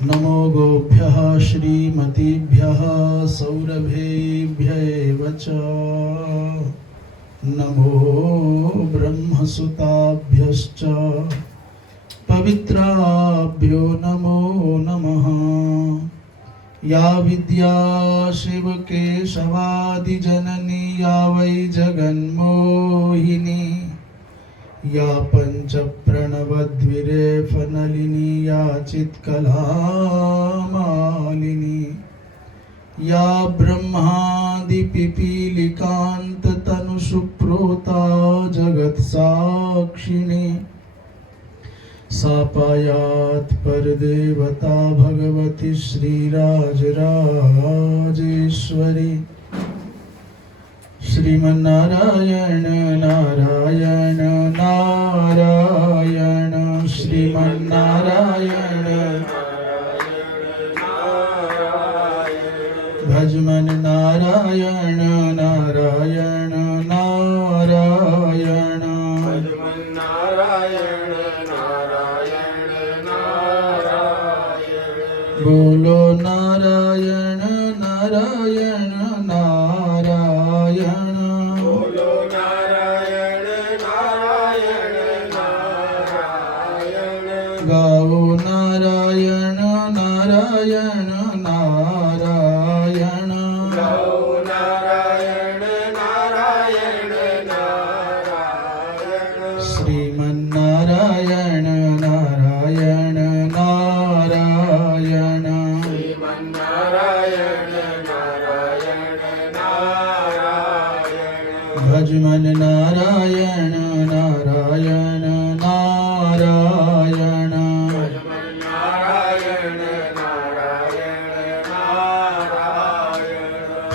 नमो गोभ्यः श्रीमतीभ्यः सौरभेभ्यः च नमो ब्रह्मसुताभ्यश्च पवित्राभ्यो नमो नमः। या विद्या शिवकेशवादिजननी या वै जगन्मोहिनी या पंचप्रणवद्विरेफनलिनी या चित्कलामालिनी या ब्रह्मादिपिपीलिकान्ततनुसुप्रोता जगत्साक्षिणी सापायात् परदेवता भगवती श्रीराजराजेश्वरी। श्रीमन्नारायण नारायण नारायण श्रीमन्नारायण भजमन नारायण नारायण नारायण भजमन नारायण नारायण नारायण। बोलो नारायण नारायण नारायण। बोलो नारायण नारायण नारायण। गाओ नारायण नारायण नारायण। गाओ नारायण नारायण नारायण। श्रीमन्नारायण नारायण नारायण। श्रीमन्नारायण नारायण नारायण। भजमन नारायण नारायण नारायण। भजमन नारायण नारायण नारायण।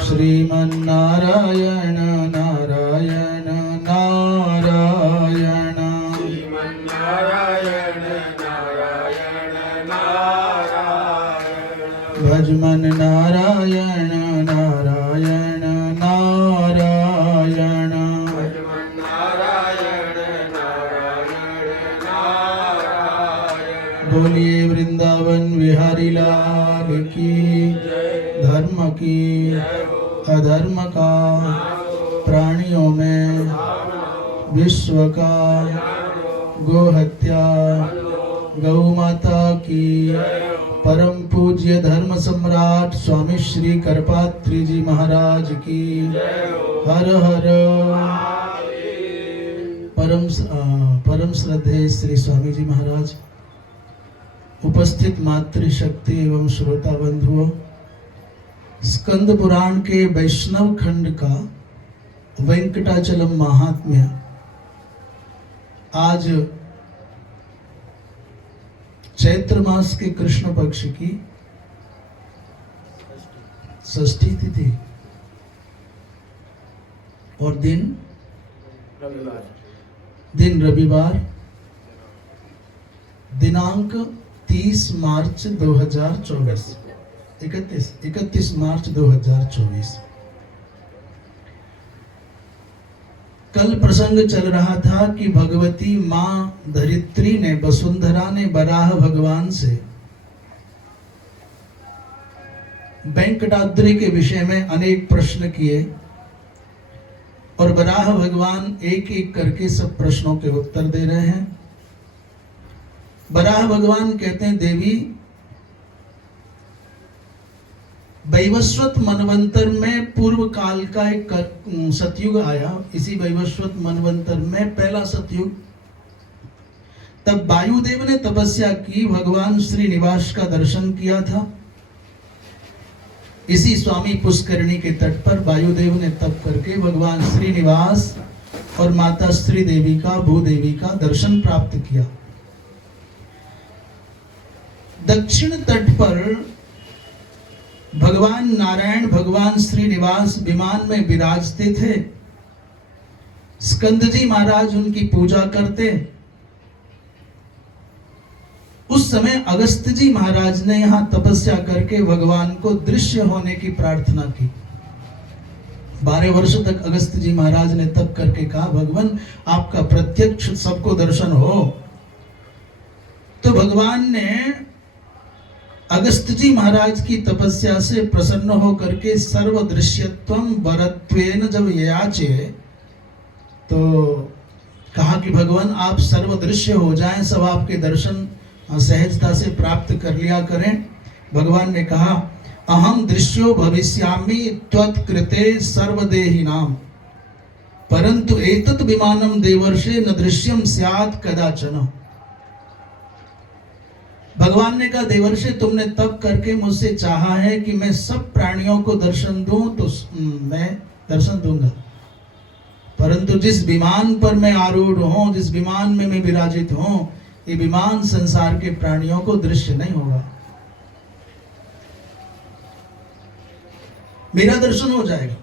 श्रीमन्नारायण नारायण नारायण। श्रीमन्नारायण नारायण नारायण। भजमन नारायण नारायण नारायण। भजमन नारायण नारायण नारायण। बोलिए वृंदावन विहारी लाल की, धर्म की अधर्म का प्राणियों में विश्व का गोहत्या गौ माता की परम पूज्य धर्म सम्राट स्वामी श्री करपात्री जी महाराज की हर हर। परम श्रद्धेय श्री स्वामी जी महाराज, उपस्थित मातृशक्ति एवं श्रोता बंधुओं, स्कंद पुराण के वैष्णव खंड का वेंकटाचलम महात्म्य आज चैत्र मास के कृष्ण पक्ष की षष्ठी तिथि और दिन रविवार दिनांक 30 मार्च 2024 31 मार्च 2024। कल प्रसंग चल रहा था कि भगवती मां धरित्री ने, वसुंधरा ने बराह भगवान से वेंकटाद्रि के विषय में अनेक प्रश्न किए और बराह भगवान एक एक करके सब प्रश्नों के उत्तर दे रहे हैं। बराह भगवान कहते हैं, देवी वैवस्वत मनवंतर में पूर्व काल का एक सतयुग आया। इसी वैवस्वत मनवंतर में पहला सतयुग, तब वायुदेव ने तपस्या की, भगवान श्रीनिवास का दर्शन किया था। इसी स्वामी पुष्करणी के तट पर वायुदेव ने तप करके भगवान श्रीनिवास और माता श्री देवी का, भूदेवी का दर्शन प्राप्त किया। दक्षिण तट पर भगवान नारायण, भगवान श्रीनिवास विमान में विराजते थे। स्कंद जी महाराज उनकी पूजा करते। उस समय अगस्त जी महाराज ने यहां तपस्या करके भगवान को दृश्य होने की प्रार्थना की। 12 वर्ष तक अगस्त जी महाराज ने तप करके कहा, भगवान आपका प्रत्यक्ष सबको दर्शन हो, भगवान ने अगस्त जी महाराज की तपस्या से प्रसन्न होकर के सर्वदृश्यत्वम वरत्वेन जब याचे, तो कहा कि भगवान आप सर्वदृश्य हो जाएं, सब आपके दर्शन सहजता से प्राप्त कर लिया करें। भगवान ने कहा अहम दृश्यो भविष्यामि त्वत्कृते सर्वदेहिनाम परंतु एतत् विमानम देवर्षे न दृश्यम स्यात् कदाचन। भगवान ने कहा देवर्षे तुमने तब करके मुझसे चाहा है कि मैं सब प्राणियों को दर्शन दूं, तो मैं दर्शन दूंगा, परंतु जिस विमान पर मैं आरूढ़ हूं, जिस विमान में मैं विराजित हूं, ये विमान संसार के प्राणियों को दृश्य नहीं होगा, मेरा दर्शन हो जाएगा।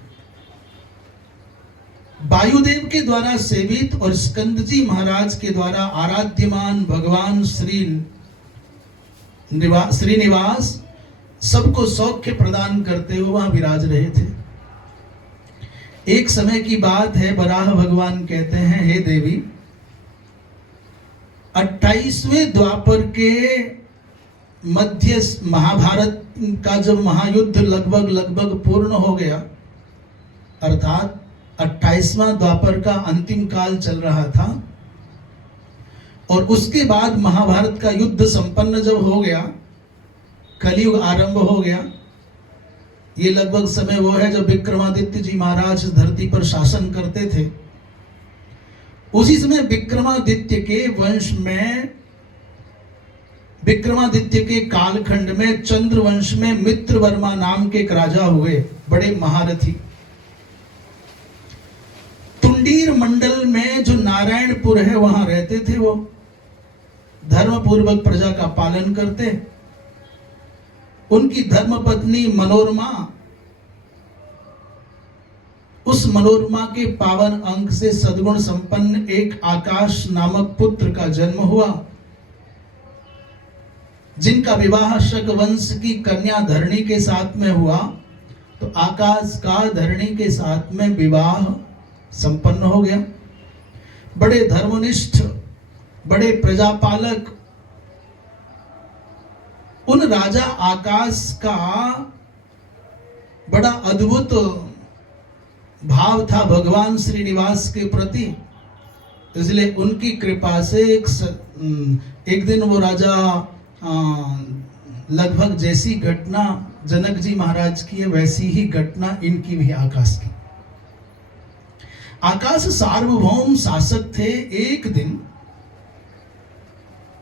वायुदेव के द्वारा सेवित और स्कंद जी महाराज के द्वारा आराध्यमान भगवान श्रीनिवास सबको सौख्य प्रदान करते हुए वहां विराज रहे थे। एक समय की बात है, बराह भगवान कहते हैं हे देवी, 28वें द्वापर के मध्य महाभारत का जब महायुद्ध लगभग पूर्ण हो गया, अर्थात 28वां द्वापर का अंतिम काल चल रहा था, और उसके बाद महाभारत का युद्ध संपन्न जब हो गया, कलयुग आरंभ हो गया। ये लगभग समय वो है जब विक्रमादित्य जी महाराज धरती पर शासन करते थे। उसी समय विक्रमादित्य के वंश में, विक्रमादित्य के कालखंड में चंद्रवंश में मित्रवर्मा नाम के एक राजा हुए, बड़े महारथी। तुंडीर मंडल में जो नारायणपुर है वहां रहते थे। वो धर्म पूर्वक प्रजा का पालन करते। उनकी धर्मपत्नी मनोरमा, उस मनोरमा के पावन अंक से सद्गुण संपन्न एक आकाश नामक पुत्र का जन्म हुआ, जिनका विवाह शकवंश की कन्या धरणी के साथ में हुआ। तो आकाश का धरणी के साथ में विवाह संपन्न हो गया। बड़े धर्मनिष्ठ, बड़े प्रजापालक, उन राजा आकाश का बड़ा अद्भुत भाव था भगवान श्रीनिवास के प्रति। इसलिए उनकी कृपा से एक दिन वो राजा लगभग जैसी घटना जनक जी महाराज की है, वैसी ही घटना इनकी भी आकाश की। आकाश सार्वभौम शासक थे। एक दिन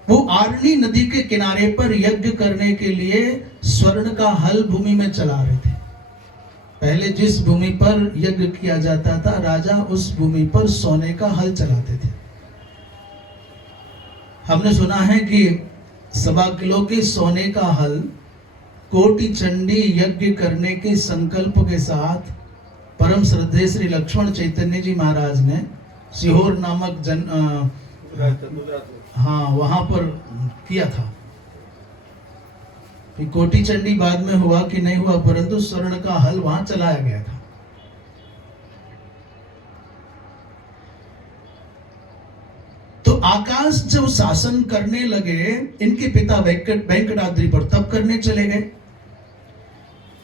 वो आरणी नदी के किनारे पर यज्ञ करने के लिए स्वर्ण का हल भूमि में चला रहे थे। पहले जिस भूमि पर यज्ञ किया जाता था, राजा उस भूमि पर सोने का हल चलाते थे। हमने सुना है कि 1.25 किलो के सोने का हल कोटि चंडी यज्ञ करने के संकल्प के साथ परम श्रद्धेय श्री लक्ष्मण चैतन्य जी महाराज ने सीहोर नामक वहां पर किया था। कोटि चंडी बाद में हुआ कि नहीं हुआ, परंतु स्वर्ण का हल वहां चलाया गया था। तो आकाश जब शासन करने लगे, इनके पिता वेंकटाद्रि पर तप करने चले गए।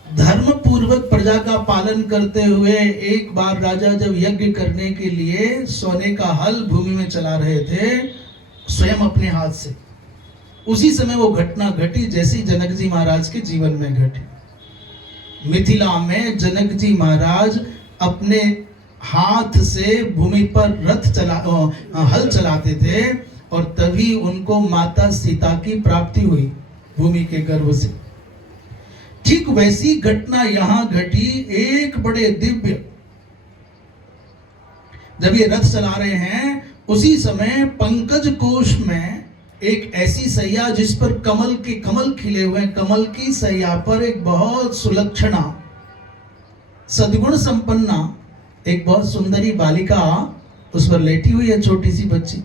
धर्म पूर्वक प्रजा का पालन करते हुए एक बार राजा जब यज्ञ करने के लिए सोने का हल भूमि में चला रहे थे स्वयं अपने हाथ से, उसी समय वो घटना घटी जैसी जनक जी महाराज के जीवन में घटी। मिथिला में जनक जी महाराज अपने हाथ से भूमि पर हल चलाते थे, और तभी उनको माता सीता की प्राप्ति हुई भूमि के गर्भ से। ठीक वैसी घटना यहां घटी। एक बड़े दिव्य, जब ये रथ चला रहे हैं, उसी समय पंकज कोश में एक ऐसी सैया जिस पर कमल खिले हुए हैं, कमल की सैया पर एक बहुत सुलक्षणा, सद्गुण संपन्ना, एक बहुत सुंदरी बालिका उस पर लेटी हुई है, छोटी सी बच्ची।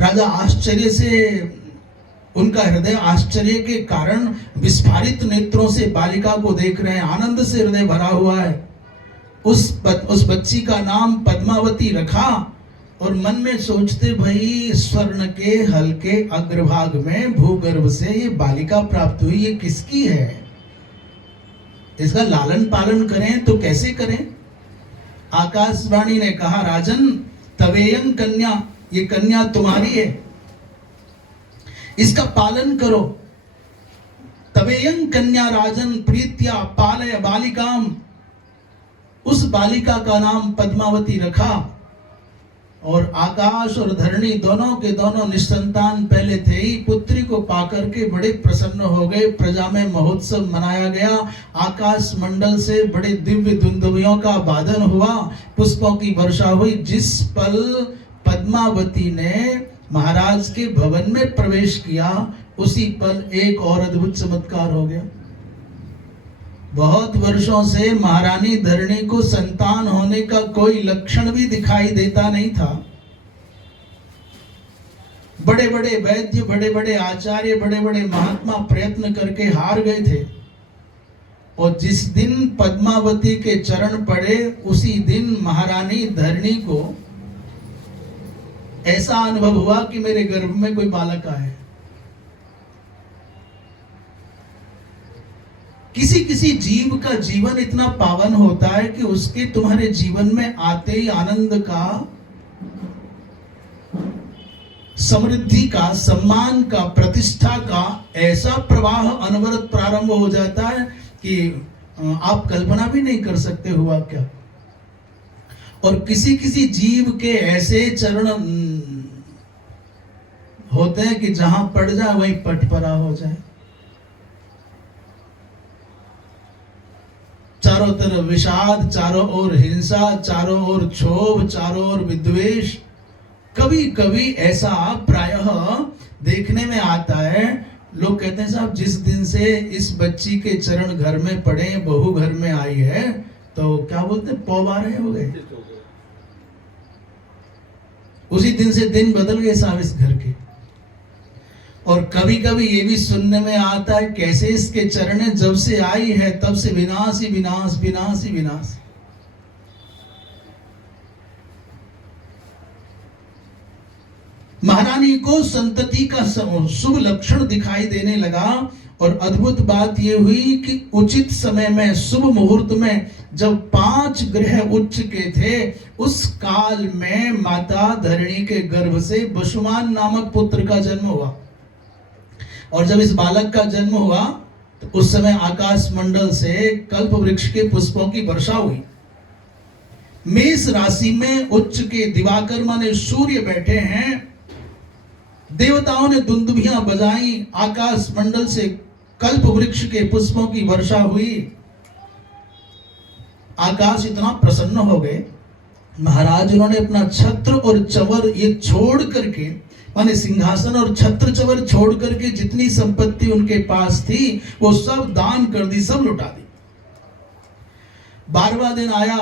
राजा आश्चर्य से, उनका हृदय आश्चर्य के कारण विस्फारित नेत्रों से बालिका को देख रहे हैं, आनंद से हृदय भरा हुआ है। उस बच्ची का नाम पद्मावती रखा, और मन में सोचते भाई स्वर्ण के हल्के अग्रभाग में भूगर्भ से ये बालिका प्राप्त हुई, ये किसकी है, इसका लालन पालन करें तो कैसे करें। आकाशवाणी ने कहा राजन तवेयं कन्या, ये कन्या तुम्हारी है, इसका पालन करो। तवेयं कन्या राजन प्रीत्या पालय बालिकाम, उस बालिका का नाम पद्मावती रखा। और आकाश और धरणी दोनों के दोनों निसंतान पहले थे ही, पुत्री को पाकर के बड़े प्रसन्न हो गए। प्रजा में महोत्सव मनाया गया, आकाश मंडल से बड़े दिव्य दुंदुभियों का वादन हुआ, पुष्पों की वर्षा हुई। जिस पल पद्मावती ने महाराज के भवन में प्रवेश किया, उसी पल एक और अद्भुत चमत्कार हो गया। बहुत वर्षों से महारानी धरणी को संतान होने का कोई लक्षण भी दिखाई देता नहीं था। बड़े बड़े वैद्य, बड़े बड़े आचार्य, बड़े बड़े महात्मा प्रयत्न करके हार गए थे। और जिस दिन पद्मावती के चरण पड़े, उसी दिन महारानी धरणी को ऐसा अनुभव हुआ कि मेरे गर्भ में कोई बालक आए। किसी किसी जीव का जीवन इतना पावन होता है कि उसके तुम्हारे जीवन में आते ही आनंद का, समृद्धि का, सम्मान का, प्रतिष्ठा का ऐसा प्रवाह अनवरत प्रारंभ हो जाता है कि आप कल्पना भी नहीं कर सकते हुआ क्या। और किसी किसी जीव के ऐसे चरण होते हैं कि जहां पड़ जाए वहीं पटपरा हो जाए। चारों तरफ विषाद, चारों ओर हिंसा, चारों ओर क्षोभ, चारों ओर विद्वेष। कभी कभी ऐसा प्रायः देखने में आता है। लोग कहते हैं साहब जिस दिन से इस बच्ची के चरण घर में पड़े, बहू घर में आई है, तो क्या बोलते हैं, पौवारे हो गए। उसी दिन से दिन बदल गए साहब इस घर के। और कभी कभी ये भी सुनने में आता है कैसे इसके चरण जब से आई है तब से विनाश ही विनाश, विनाश ही विनाश। महारानी को संतति का शुभ लक्षण दिखाई देने लगा। और अद्भुत बात यह हुई कि उचित समय में, शुभ मुहूर्त में, जब 5 ग्रह उच्च के थे, उस काल में माता धरणी के गर्भ से वसुमान नामक पुत्र का जन्म हुआ। और जब इस बालक का जन्म हुआ तो उस समय आकाश मंडल से कल्प वृक्ष के पुष्पों की वर्षा हुई। मेष राशि में उच्च के दिवाकर माने सूर्य बैठे हैं। देवताओं ने दुंदुभियां बजाई, आकाश मंडल से कल्प वृक्ष के पुष्पों की वर्षा हुई। आकाश इतना प्रसन्न हो गए, महाराज उन्होंने अपना छत्र और चवर ये छोड़ करके, माने सिंहासन और छत्र चवर छोड़ करके जितनी संपत्ति उनके पास थी वो सब दान कर दी, सब लुटा दी। 12वां दिन आया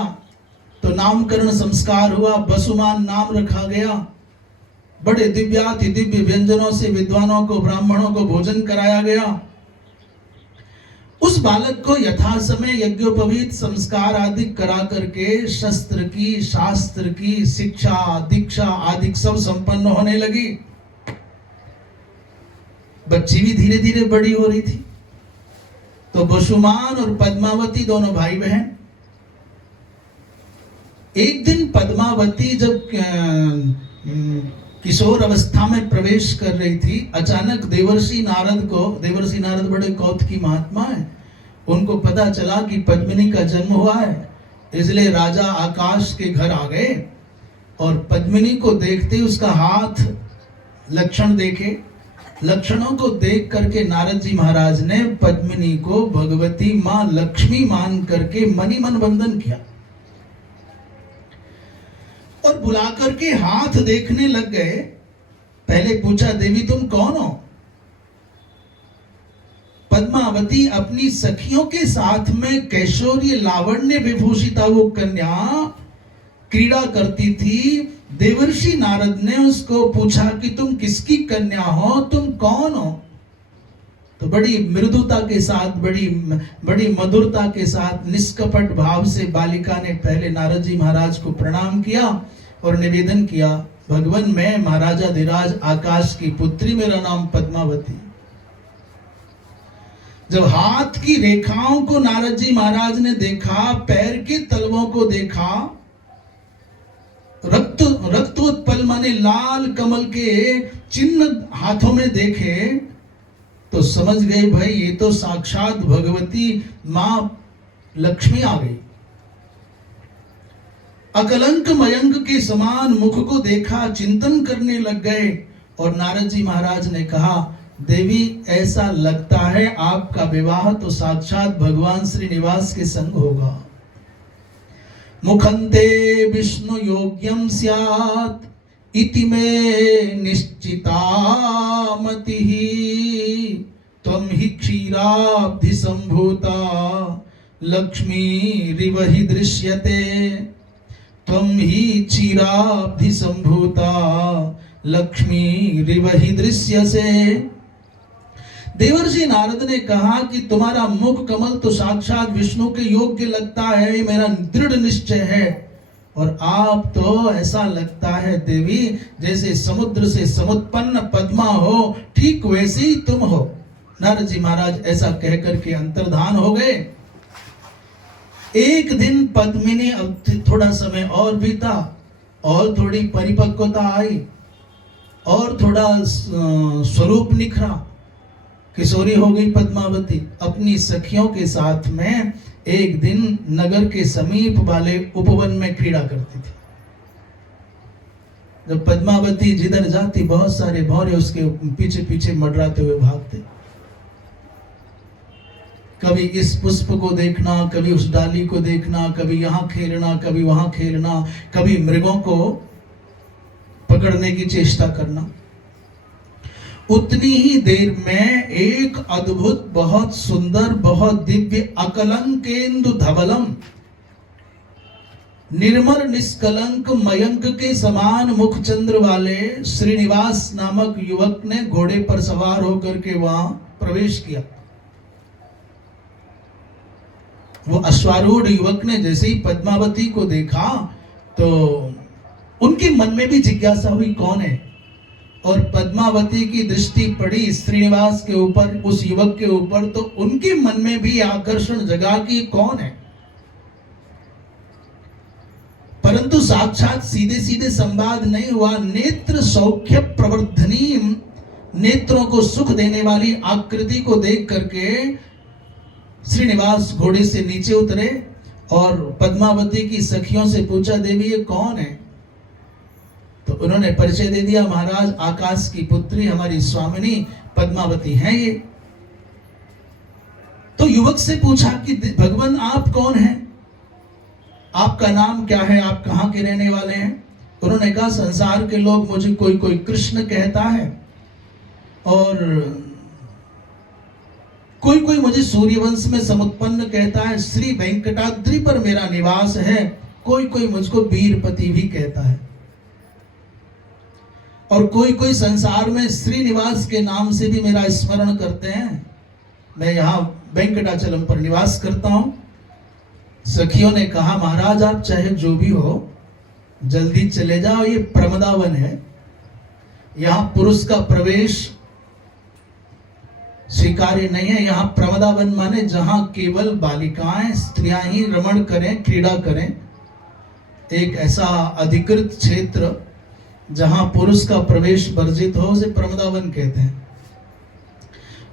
तो नामकरण संस्कार हुआ, वसुमान नाम रखा गया। बड़े दिव्याति दिव्य व्यंजनों से विद्वानों को, ब्राह्मणों को भोजन कराया गया। उस बालक को यथा समय यज्ञोपवीत संस्कार आदि करा करके शस्त्र की, शास्त्र की शिक्षा, दीक्षा आदि सब संपन्न होने लगी। बच्ची भी धीरे धीरे बड़ी हो रही थी। तो वसुमान और पद्मावती दोनों भाई बहन। एक दिन पद्मावती जब किशोर अवस्था में प्रवेश कर रही थी, अचानक देवर्षि नारद बड़े कौतुकी महात्मा है, उनको पता चला कि पद्मिनी का जन्म हुआ है। इसलिए राजा आकाश के घर आ गए और पद्मिनी को देखते ही उसका हाथ लक्षण देखे। लक्षणों को देख करके नारद जी महाराज ने पद्मिनी को भगवती मां लक्ष्मी मान करके मनी मन वंदन किया और बुला करके हाथ देखने लग गए। पहले पूछा, देवी तुम कौन हो? पद्मावती अपनी सखियों के साथ में कैशोर्य लावण्य विभूषिता वो कन्या क्रीड़ा करती थी। देवर्षि नारद ने उसको पूछा कि तुम किसकी कन्या हो, तुम कौन हो? तो बड़ी मृदुता के साथ, बड़ी मधुरता के साथ, निष्कपट भाव से बालिका ने पहले नारद जी महाराज को प्रणाम किया और निवेदन किया भगवान मैं महाराजा धीराज आकाश की पुत्री, मेरा नाम पद्मावती। जब हाथ की रेखाओं को नारद जी महाराज ने देखा, पैर के तलवों को देखा, रक्तोत्पल माने लाल कमल के चिन्ह हाथों में देखे, तो समझ गए भाई ये तो साक्षात भगवती मां लक्ष्मी आ गई। अकलंक मयंक के समान मुख को देखा, चिंतन करने लग गए और नारद जी महाराज ने कहा, देवी ऐसा लगता है आपका विवाह तो साक्षात भगवान श्रीनिवास के संग होगा। मुखंते विष्णु योग्यम स्यात् इति मे निश्चिता मतिः, त्वं हि क्षीराब्धि संभूता लक्ष्मीरिव हि दृश्यते, त्वं हि क्षीराब्धि संभूता लक्ष्मीरिव हि दृश्यसे। देवर्षि नारद ने कहा कि तुम्हारा मुख कमल तो साक्षात विष्णु के योग्य लगता है, ये मेरा दृढ़ निश्चय है, और आप तो ऐसा लगता है देवी जैसे समुद्र से समुत्पन्न पद्मा हो, ठीक वैसे ही तुम हो। नारद जी महाराज ऐसा कहकर के अंतर्धान हो गए। एक दिन पद्मिनी, अब थोड़ा समय और बीता और थोड़ी परिपक्वता आई और थोड़ा स्वरूप निखरा, किशोरी हो गई पद्मावती। अपनी सखियों के साथ में एक दिन नगर के समीप वाले उपवन में क्रीड़ा करती थी। जब पद्मावती जिधर जाती बहुत सारे भौरे उसके पीछे पीछे मंडराते हुए भागते। कभी इस पुष्प को देखना, कभी उस डाली को देखना, कभी यहाँ खेलना, कभी वहां खेलना, कभी मृगों को पकड़ने की चेष्टा करना। उतनी ही देर में एक अद्भुत, बहुत सुंदर, बहुत दिव्य, अकलंकेन्दु धवलम, निर्मल निष्कलंक मयंक के समान मुख चंद्र वाले श्रीनिवास नामक युवक ने घोड़े पर सवार होकर के वहां प्रवेश किया। वो अश्वारूढ़ युवक ने जैसे ही पद्मावती को देखा तो उनके मन में भी जिज्ञासा हुई कौन है, और पद्मावती की दृष्टि पड़ी श्रीनिवास के ऊपर, उस युवक के ऊपर, तो उनके मन में भी आकर्षण जगा कि कौन है। परंतु साक्षात सीधे सीधे संवाद नहीं हुआ। नेत्र सौख्य प्रवर्धनी, नेत्रों को सुख देने वाली आकृति को देख करके श्रीनिवास घोड़े से नीचे उतरे और पद्मावती की सखियों से पूछा, देवी ये कौन है? तो उन्होंने परिचय दे दिया, महाराज आकाश की पुत्री हमारी स्वामिनी पद्मावती हैं ये। तो युवक से पूछा कि भगवान आप कौन हैं, आपका नाम क्या है, आप कहां के रहने वाले हैं? उन्होंने कहा संसार के लोग मुझे कोई कोई कृष्ण कहता है और कोई कोई मुझे सूर्यवंश में समुत्पन्न कहता है, श्री वेंकटाद्रि पर मेरा निवास है, कोई कोई मुझको वीरपति भी कहता है, और कोई कोई संसार में श्रीनिवास के नाम से भी मेरा स्मरण करते हैं। मैं यहाँ वेंकटाचलम पर निवास करता हूं। सखियों ने कहा महाराज आप चाहे जो भी हो जल्दी चले जाओ, ये प्रमदावन है, यहाँ पुरुष का प्रवेश स्वीकार्य नहीं है। यहाँ प्रमदावन माने जहां केवल बालिकाएं स्त्रियां ही रमण करें, क्रीड़ा करें, एक ऐसा अधिकृत क्षेत्र जहां पुरुष का प्रवेश वर्जित हो उसे प्रमदावन कहते हैं।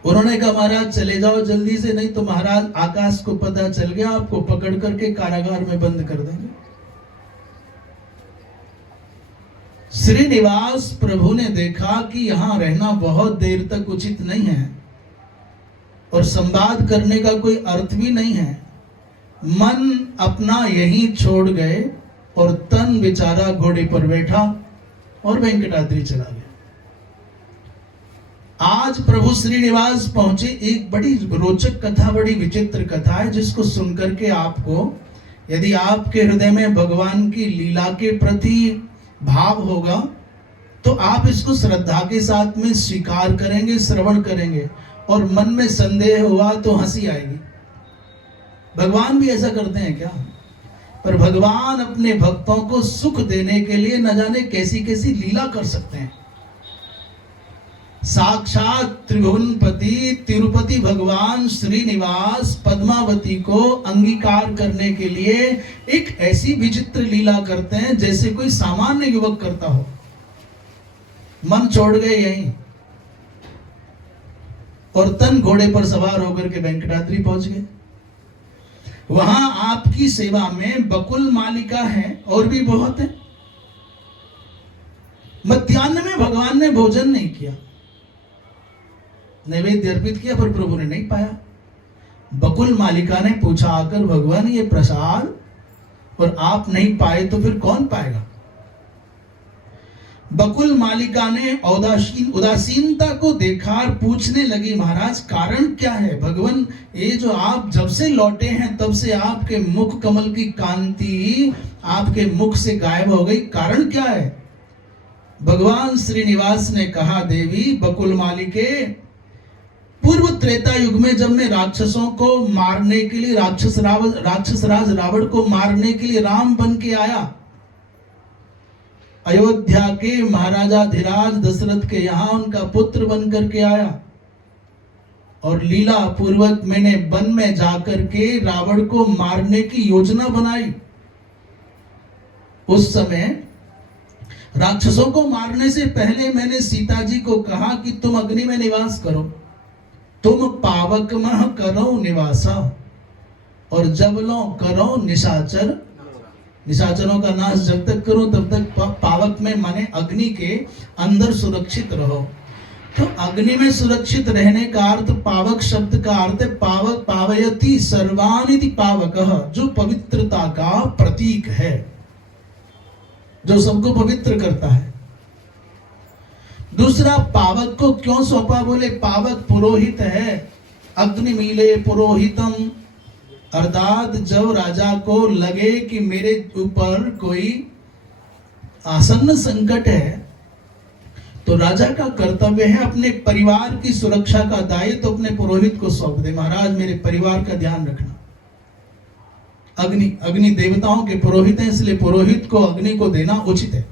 उन्होंने कहा महाराज चले जाओ जल्दी से, नहीं तो महाराज आकाश को पता चल गया, आपको पकड़ करके कारागार में बंद कर देंगे। श्रीनिवास प्रभु ने देखा कि यहां रहना बहुत देर तक उचित नहीं है और संवाद करने का कोई अर्थ भी नहीं है। मन अपना यहीं छोड़ गए और तन बेचारा घोड़े पर बैठा और वेंकटाद्रि चला गया। आज प्रभु श्रीनिवास पहुंचे। एक बड़ी रोचक कथा, बड़ी विचित्र कथा है जिसको सुनकर के आपको, यदि आपके हृदय में भगवान की लीला के प्रति भाव होगा तो आप इसको श्रद्धा के साथ में स्वीकार करेंगे, श्रवण करेंगे, और मन में संदेह हुआ तो हंसी आएगी। भगवान भी ऐसा करते हैं क्या? पर भगवान अपने भक्तों को सुख देने के लिए न जाने कैसी कैसी लीला कर सकते हैं। साक्षात त्रिभुवनपति तिरुपति भगवान श्रीनिवास पद्मावती को अंगीकार करने के लिए एक ऐसी विचित्र लीला करते हैं जैसे कोई सामान्य युवक करता हो। मन छोड़ गए यहीं और तन घोड़े पर सवार होकर के वेंकटाद्रि पहुंच गए। वहां आपकी सेवा में बकुल मालिका है और भी बहुत है। मध्याह्न में भगवान ने भोजन नहीं किया, नैवेद्य अर्पित किया, पर प्रभु ने नहीं पाया। बकुल मालिका ने पूछा आकर, भगवान ये प्रसाद और आप नहीं पाए तो फिर कौन पाएगा? बकुल मालिका ने उदासीनता को देखा और पूछने लगी, महाराज कारण क्या है? भगवान ये जो आप जब से लौटे हैं तब से आपके मुख कमल की कांति आपके मुख से गायब हो गई, कारण क्या है? भगवान श्रीनिवास ने कहा, देवी बकुल मालिके, पूर्व त्रेता युग में जब मैं राक्षसों को मारने के लिए राक्षस राज रावण को मारने के लिए राम बन के आया, अयोध्या के महाराजा धीराज दशरथ के यहां उनका पुत्र बन करके आया और लीला पूर्वक मैंने वन में जाकर के रावण को मारने की योजना बनाई। उस समय राक्षसों को मारने से पहले मैंने सीता जी को कहा कि तुम अग्नि में निवास करो, तुम पावक मह करो निवासा, और जबलों करो निशाचर, निशाचरों का नाश जब तक करो तब तक पावक में माने अग्नि के अंदर सुरक्षित रहो। तो अग्नि में सुरक्षित रहने का अर्थ, पावक शब्द का अर्थ है पावक, पावयति सर्वानिति पावकः, जो पवित्रता का प्रतीक है, जो सबको पवित्र करता है। दूसरा, पावक को क्यों सौंपा? बोले पावक पुरोहित है, अग्नि मीले पुरोहितम, अर्थात जब राजा को लगे कि मेरे ऊपर कोई आसन्न संकट है तो राजा का कर्तव्य है अपने परिवार की सुरक्षा का दायित्व तो अपने पुरोहित को सौंप दे। महाराज मेरे परिवार का ध्यान रखना। अग्नि देवताओं के पुरोहित हैं, इसलिए पुरोहित को अग्नि को देना उचित है।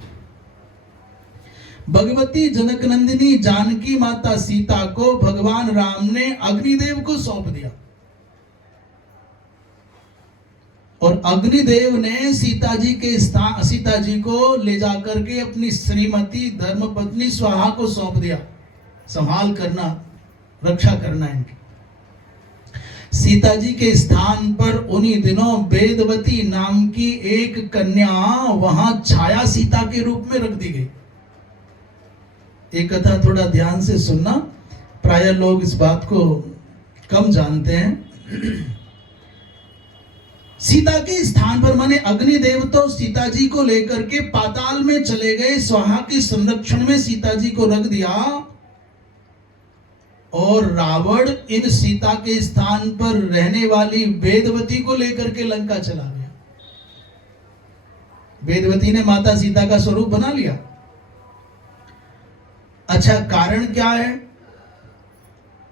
भगवती जनक नंदिनी जानकी माता सीता को भगवान राम ने अग्निदेव को सौंप दिया और अग्निदेव ने सीता जी को ले जाकर के अपनी श्रीमती धर्मपत्नी स्वाहा को सौंप दिया, संभाल करना, रक्षा करना इनकी। सीता जी के स्थान पर उन्हीं दिनों वेदवती नाम की एक कन्या वहां छाया सीता के रूप में रख दी गई। एक कथा थोड़ा ध्यान से सुनना, प्राय लोग इस बात को कम जानते हैं। सीता के स्थान पर माने अग्निदेव तो सीता जी को लेकर के पाताल में चले गए, स्वाहा के संरक्षण में सीता जी को रख दिया और रावण इन सीता के स्थान पर रहने वाली वेदवती को लेकर के लंका चला गया। वेदवती ने माता सीता का स्वरूप बना लिया। अच्छा, कारण क्या है?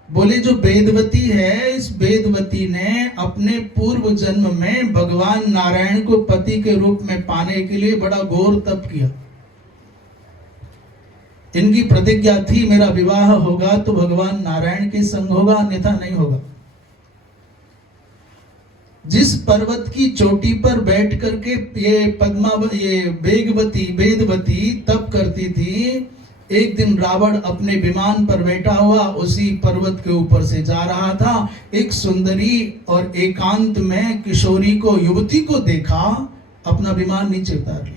बोले जो वेदवती है, इस वेदवती ने अपने पूर्व जन्म में भगवान नारायण को पति के रूप में पाने के लिए बड़ा घोर तप किया। इनकी प्रतिज्ञा थी मेरा विवाह होगा तो भगवान नारायण के संग होगा, अन्यथा नहीं होगा। जिस पर्वत की चोटी पर बैठ करके ये वेदवती तप करती थी, एक दिन रावण अपने विमान पर बैठा हुआ उसी पर्वत के ऊपर से जा रहा था। एक सुंदरी और एकांत में किशोरी को, युवती को देखा, अपना विमान नीचे उतार लिया।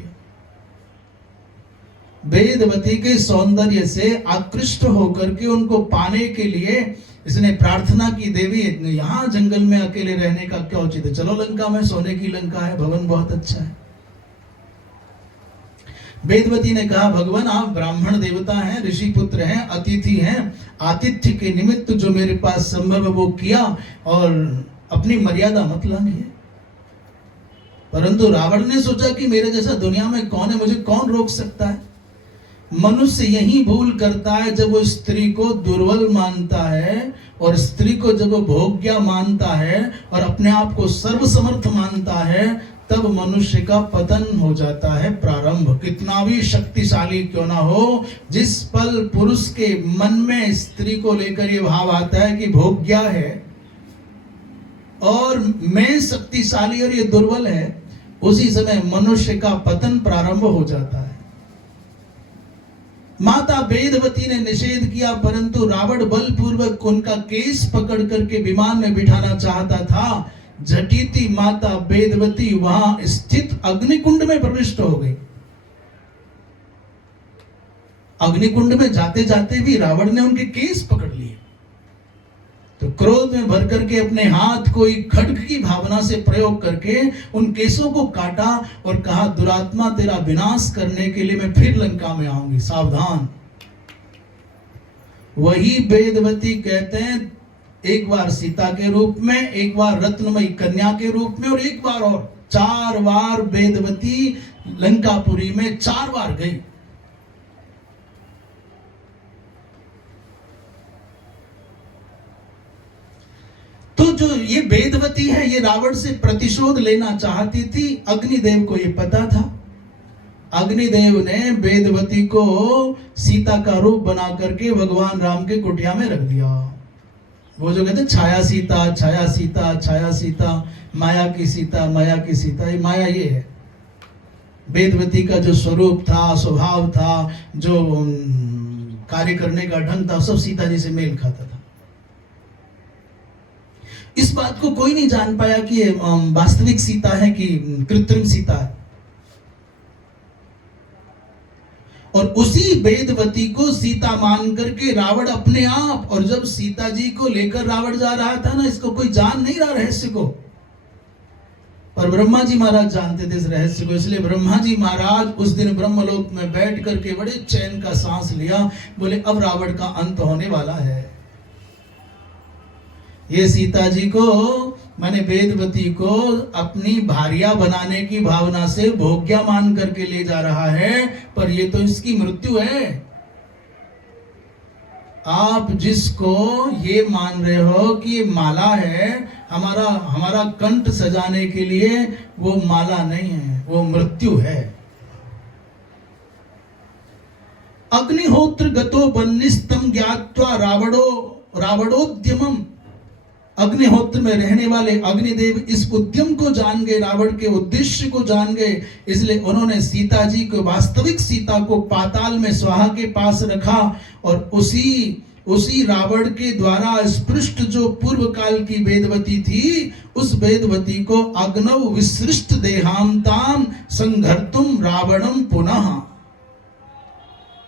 वेदवती के सौंदर्य से आकृष्ट होकर के उनको पाने के लिए इसने प्रार्थना की, देवी यहां जंगल में अकेले रहने का क्या उचित है, चलो लंका में, सोने की लंका है, भवन बहुत अच्छा है। वेदवती ने कहा, भगवान आप ब्राह्मण देवता हैं, ऋषि पुत्र हैं, अतिथि हैं, आतिथ्य के निमित्त जो मेरे पास संभव वो किया और अपनी मर्यादा मत लांघिए। परंतु रावण ने सोचा कि मेरे जैसा दुनिया में कौन है, मुझे कौन रोक सकता है। मनुष्य यही भूल करता है जब वो स्त्री को दुर्बल मानता है और स्त्री को जब वो भोग्या मानता है और अपने आप को सर्वसमर्थ मानता है, तब मनुष्य का पतन हो जाता है प्रारंभ। कितना भी शक्तिशाली क्यों ना हो, जिस पल पुरुष के मन में स्त्री को लेकर ये भाव आता है कि भोग्या है और मैं शक्तिशाली और ये दुर्बल है, उसी समय मनुष्य का पतन प्रारंभ हो जाता है। माता वेदवती ने निषेध किया, परंतु रावण बलपूर्वक उनका केस पकड़ करके विमान में बिठाना चाहता था। झटिति माता वेदवती वहां स्थित अग्निकुंड में प्रविष्ट हो गई। अग्निकुंड में जाते जाते भी रावण ने उनके केस पकड़ लिए, तो क्रोध में भर करके अपने हाथ को एक खड्ग की भावना से प्रयोग करके उन केसों को काटा और कहा, दुरात्मा तेरा विनाश करने के लिए मैं फिर लंका में आऊंगी, सावधान। वही वेदवती कहते हैं, एक बार सीता के रूप में, एक बार रत्नमयी कन्या के रूप में, और एक बार और 4 बार वेदवती लंकापुरी में 4 बार गई। तो जो ये वेदवती है, ये रावण से प्रतिशोध लेना चाहती थी। अग्निदेव को ये पता था। अग्निदेव ने वेदवती को सीता का रूप बना करके भगवान राम के कुटिया में रख दिया। वो जो कहते छाया सीता, छाया सीता, छाया सीता, माया की सीता, माया की सीता, ये माया ये है। वेदवती का जो स्वरूप था, स्वभाव था, जो कार्य करने का ढंग था, सब सीता जी से मेल खाता था। इस बात को कोई नहीं जान पाया कि ये वास्तविक सीता है कि कृत्रिम सीता है। और उसी वेदवती को सीता मान करके रावण अपने आप, और जब सीता जी को लेकर रावण जा रहा था ना, इसको कोई जान नहीं रहा रहस्य को, पर ब्रह्मा जी महाराज जानते थे इस रहस्य को। इसलिए ब्रह्मा जी महाराज उस दिन ब्रह्मलोक में बैठ करके बड़े चैन का सांस लिया। बोले अब रावण का अंत होने वाला है। ये सीता जी को, माने वेदवती को अपनी भार्या बनाने की भावना से भोग्या मान करके ले जा रहा है, पर ये तो इसकी मृत्यु है। आप जिसको ये मान रहे हो कि ये माला है, हमारा कंठ सजाने के लिए, वो माला नहीं है, वो मृत्यु है। अग्निहोत्र गतो बन्निस्तम ज्ञात्वा रावणोद्यमम। अग्निहोत्र में रहने वाले अग्निदेव इस उद्यम को जान गए, रावण के उद्देश्य को जान गए। इसलिए उन्होंने सीता जी को, वास्तविक सीता को पाताल में स्वाहा के पास रखा, और उसी रावण के द्वारा स्पृष्ट जो पूर्व काल की वेदवती थी, उस वेदवती को अग्नव विसृष्ट देहांताम संघर्तुम रावणम पुनः।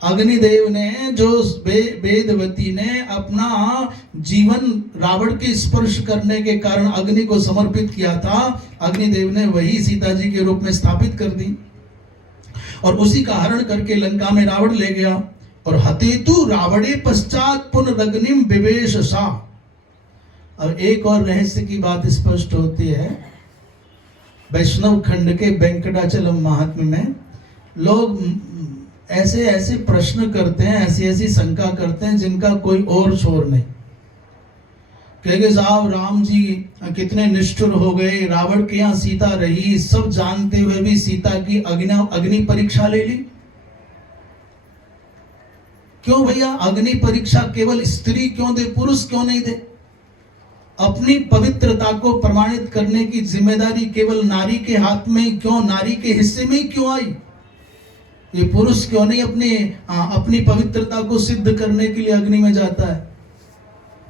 अग्निदेव ने, जो वेदवती ने अपना जीवन रावण के स्पर्श करने के कारण अग्नि को समर्पित किया था, अग्निदेव ने वही सीता जी के रूप में स्थापित कर दी और उसी का हरण करके लंका में रावण ले गया। और हतेतु रावणे पश्चात पुनरग्निम विवेश सा। अब एक और रहस्य की बात स्पष्ट होती है। वैष्णव खंड के वेंकटाचलम महात्म्य में लोग ऐसे ऐसे प्रश्न करते हैं, ऐसी ऐसी शंका करते हैं जिनका कोई और छोर नहीं। कहेंगे साहब राम जी कितने निष्ठुर हो गए, रावण के यहाँ सीता रही, सब जानते हुए भी सीता की अग्नि परीक्षा ले ली। क्यों भैया अग्नि परीक्षा केवल स्त्री क्यों दे, पुरुष क्यों नहीं दे? अपनी पवित्रता को प्रमाणित करने की जिम्मेदारी केवल नारी के हाथ में क्यों, नारी के हिस्से में क्यों आई? ये पुरुष क्यों नहीं अपनी पवित्रता को सिद्ध करने के लिए अग्नि में जाता है?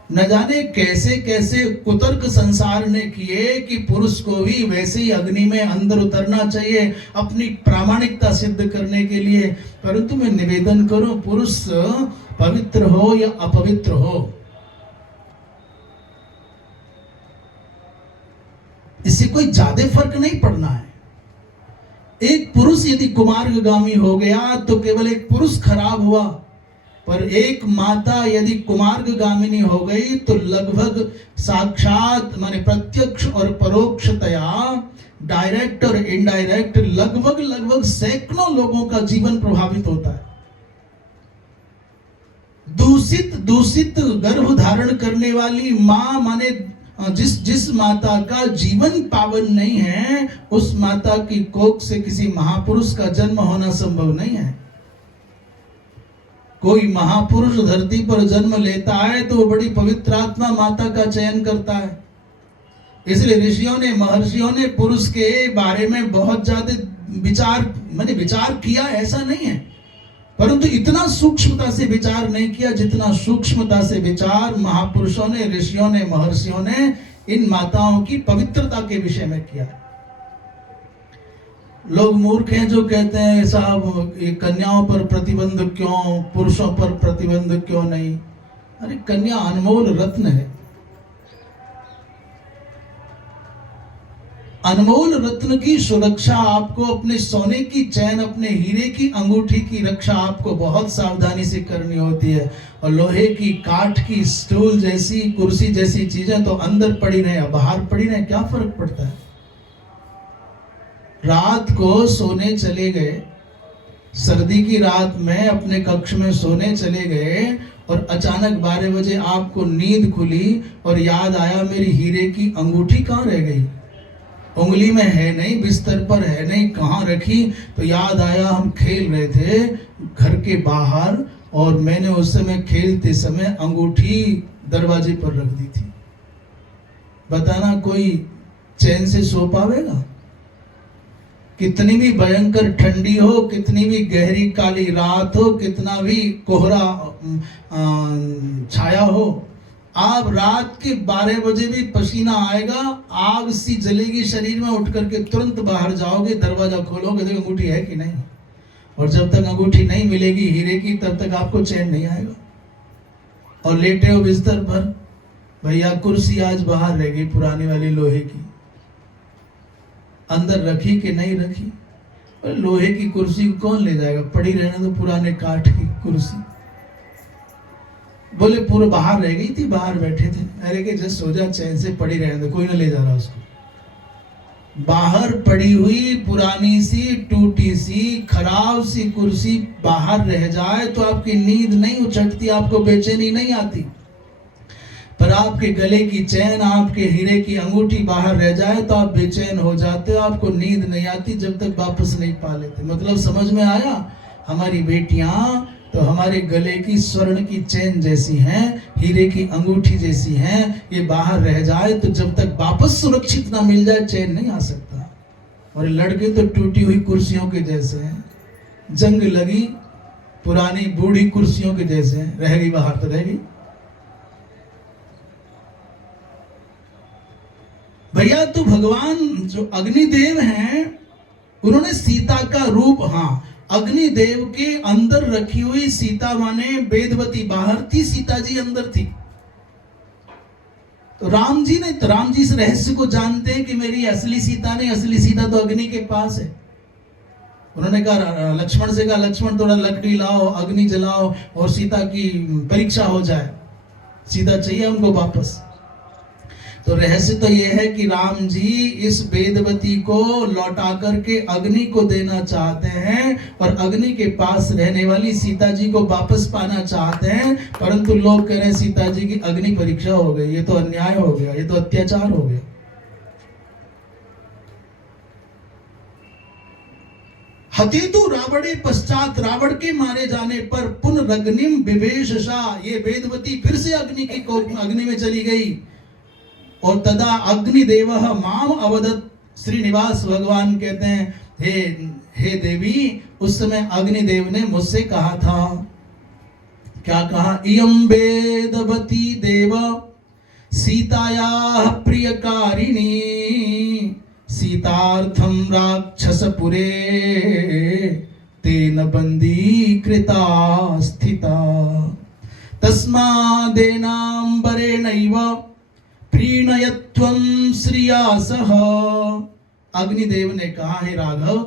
न जाने कैसे कैसे कुतर्क संसार ने किए कि पुरुष को भी वैसे ही अग्नि में अंदर उतरना चाहिए अपनी प्रामाणिकता सिद्ध करने के लिए। परंतु मैं निवेदन करूं, पुरुष पवित्र हो या अपवित्र हो, इससे कोई ज्यादा फर्क नहीं पड़ना है। एक पुरुष यदि कुमार्गामी हो गया तो केवल एक पुरुष खराब हुआ, पर एक माता यदि कुमार्गामिनी हो गई तो लगभग साक्षात माने प्रत्यक्ष और परोक्षतया, डायरेक्ट और इनडायरेक्ट, लगभग सैकड़ों लोगों का जीवन प्रभावित होता है। दूषित गर्भ धारण करने वाली मां माने जिस माता का जीवन पावन नहीं है, उस माता की कोख से किसी महापुरुष का जन्म होना संभव नहीं है। कोई महापुरुष धरती पर जन्म लेता है तो वो बड़ी पवित्र आत्मा माता का चयन करता है। इसलिए ऋषियों ने, महर्षियों ने पुरुष के बारे में बहुत ज्यादा विचार किया, ऐसा नहीं है, परंतु इतना सूक्ष्मता से विचार नहीं किया जितना सूक्ष्मता से विचार महापुरुषों ने, ऋषियों ने, महर्षियों ने इन माताओं की पवित्रता के विषय में किया। लोग मूर्ख हैं जो कहते हैं साहब ये कन्याओं पर प्रतिबंध क्यों, पुरुषों पर प्रतिबंध क्यों नहीं। अरे कन्या अनमोल रत्न है, अनमोल रत्न की सुरक्षा आपको अपने सोने की चैन, अपने हीरे की अंगूठी की रक्षा आपको बहुत सावधानी से करनी होती है। और लोहे की, काठ की, स्टूल जैसी, कुर्सी जैसी चीजें तो अंदर पड़ी रहे, बाहर पड़ी रहे, क्या फर्क पड़ता है। रात को सोने चले गए, सर्दी की रात में अपने कक्ष में सोने चले गए और अचानक 12 बजे आपको नींद खुली और याद आया मेरी हीरे की अंगूठी कहाँ रह गई, उंगली में है नहीं, बिस्तर पर है नहीं, कहाँ रखी। तो याद आया हम खेल रहे थे घर के बाहर और मैंने उस समय खेलते समय अंगूठी दरवाजे पर रख दी थी। बताना कोई चैन से सो पावेगा? कितनी भी भयंकर ठंडी हो, कितनी भी गहरी काली रात हो, कितना भी कोहरा छाया हो, आप रात के 12 बजे भी पसीना आएगा, आग सी जलेगी शरीर में, उठ करके तुरंत बाहर जाओगे, दरवाजा खोलोगे, देखो अंगूठी है कि नहीं। और जब तक अंगूठी नहीं मिलेगी हीरे की, तब तक आपको चैन नहीं आएगा। और लेटे हो बिस्तर पर, भैया कुर्सी आज बाहर रह गई, पुरानी वाली लोहे की, अंदर रखी कि नहीं रखी। और लोहे की कुर्सी को कौन ले जाएगा, पड़ी रहने तो पुराने काठ की कुर्सी। बोले पूरे बाहर रह गई थी, बाहर बैठे थे। अरे कि जस्ट सो जा, चैन से पड़ी रहने दो, कोई ना ले जा रहा उसको। बाहर पड़ी हुई पुरानी सी, टूटी सी, खराब सी कुर्सी बाहर रह जाए तो आपकी नींद नहीं उचटती, आपको बेचैनी नहीं आती। पर आपके गले की चैन, आपके हीरे की अंगूठी बाहर रह जाए तो आप बेचैन हो जाते हो, आपको नींद नहीं आती जब तक वापस नहीं पा लेते। मतलब समझ में आया? हमारी बेटियां तो हमारे गले की स्वर्ण की चैन जैसी हैं, हीरे की अंगूठी जैसी हैं। ये बाहर रह जाए तो जब तक वापस सुरक्षित ना मिल जाए चैन नहीं आ सकता। और लड़के तो टूटी हुई कुर्सियों के जैसे हैं, जंग लगी पुरानी बूढ़ी कुर्सियों के जैसे हैं। रह गई बाहर तो रह गई। भैया तो भगवान जो अग्निदेव हैं, उन्होंने सीता का रूप, हाँ, अग्निदेव के अंदर रखी हुई सीता माने वेदवती बाहर थी, सीता जी अंदर थी। तो राम जी ने, तो राम जी इस रहस्य को जानते हैं कि मेरी असली सीता नहीं, असली सीता तो अग्नि के पास है। उन्होंने कहा, लक्ष्मण से कहा, लक्ष्मण थोड़ा लकड़ी लाओ, अग्नि जलाओ और सीता की परीक्षा हो जाए, सीता चाहिए उनको वापस। तो रहस्य तो यह है कि राम जी इस वेदवती को लौटा करके अग्नि को देना चाहते हैं और अग्नि के पास रहने वाली सीता जी को वापस पाना चाहते हैं। परंतु लोग कह रहे हैं सीता जी की अग्नि परीक्षा हो गई, ये तो अन्याय हो गया, ये तो अत्याचार हो गया। हतेतु रावणे पश्चात, रावण के मारे जाने पर पुनरग्निम विवेशसा, ये वेदवती फिर से अग्नि में चली गई। और तदा अग्निदेवः माम अवदत्, श्रीनिवास भगवान कहते हैं हे देवी, उस समय अग्निदेव ने मुझसे कहा था, क्या कहा? इयं वेदवती देव सीतायाः प्रियकारिणी, सीतार्थं राक्षसपुरे तेन बंदीकृता स्थिता, तस्मादेनांबरेणैव प्रीणयत्वं श्रिया सह। अग्निदेव ने कहा, हे राघव,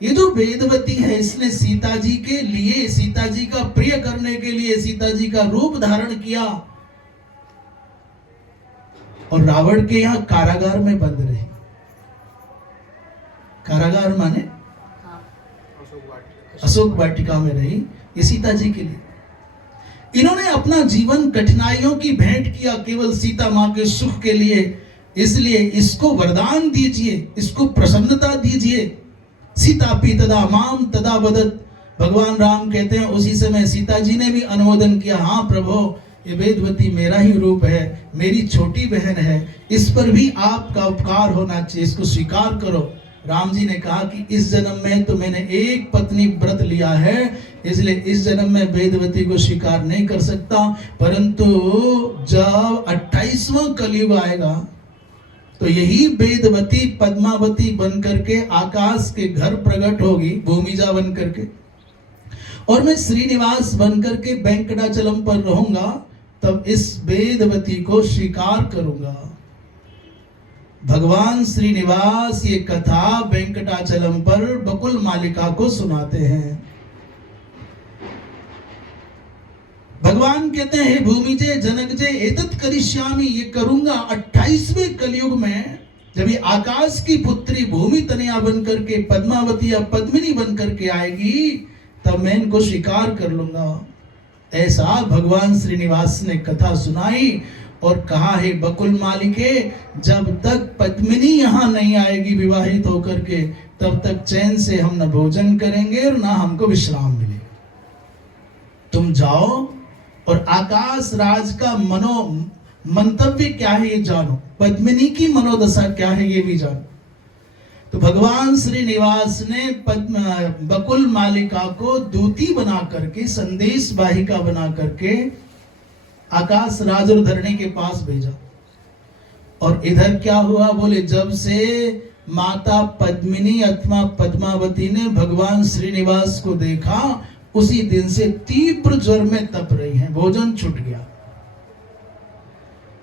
ये जो वेदवती है इसने सीता जी के लिए, सीता जी का प्रिय करने के लिए सीता जी का रूप धारण किया और रावण के यहां कारागार में बंद रही। कारागार माने अशोक वाटिका में रही, ये सीता जी के लिए। इन्होंने अपना जीवन कठिनाइयों की भेंट किया केवल सीता मां के सुख के लिए, इसलिए इसको वरदान दीजिए, इसको प्रसन्नता दीजिए। सीता पी तदा माम तदा वदत, भगवान राम कहते हैं उसी समय सीता जी ने भी अनुमोदन किया, हाँ प्रभु ये वेदवती मेरा ही रूप है, मेरी छोटी बहन है, इस पर भी आपका उपकार होना चाहिए, इसको स्वीकार करो। राम जी ने कहा कि इस जन्म में तो मैंने एक पत्नी व्रत लिया है, इसलिए इस जन्म में वेदवती को स्वीकार नहीं कर सकता, परंतु जब 28वां कलयुग आएगा तो यही वेदवती पद्मावती बनकर के आकाश के घर प्रकट होगी, भूमिजा बन करके, और मैं श्रीनिवास बनकर के वेंकटाचलम पर रहूंगा, तब इस वेदवती को स्वीकार करूंगा। भगवान श्रीनिवास ये कथा वेंकटाचलम पर बकुल मालिका को सुनाते हैं। भगवान कहते हैं, हे भूमिजे जनकजे एतत् करिष्यामि, ये करूंगा 28वें कलयुग में, जब ये आकाश की पुत्री भूमि तनया बनकर के पद्मावती या पद्मिनी बनकर के आएगी, तब मैं इनको स्वीकार कर लूंगा। ऐसा भगवान श्रीनिवास ने कथा सुनाई और कहा, है बकुल मालिके, जब तक पद्मिनी यहाँ नहीं आएगी विवाहित होकर के, तब तक चैन से हम न भोजन करेंगे और ना हमको विश्राम मिलेगा। तुम जाओ और आकाश राज का मंतव्य क्या है ये जानो, पद्मिनी की मनोदशा क्या है ये भी जानो। तो भगवान श्रीनिवास ने बकुल मालिका को दूती बना करके, संदेश वाहिका बना करके आकाश राज और धरणी के पास भेजा। और इधर क्या हुआ, बोले जब से माता पद्मिनी अथवा पद्मावती ने भगवान श्रीनिवास को देखा, उसी दिन से तीव्र ज्वर में तप रही हैं, भोजन छूट गया।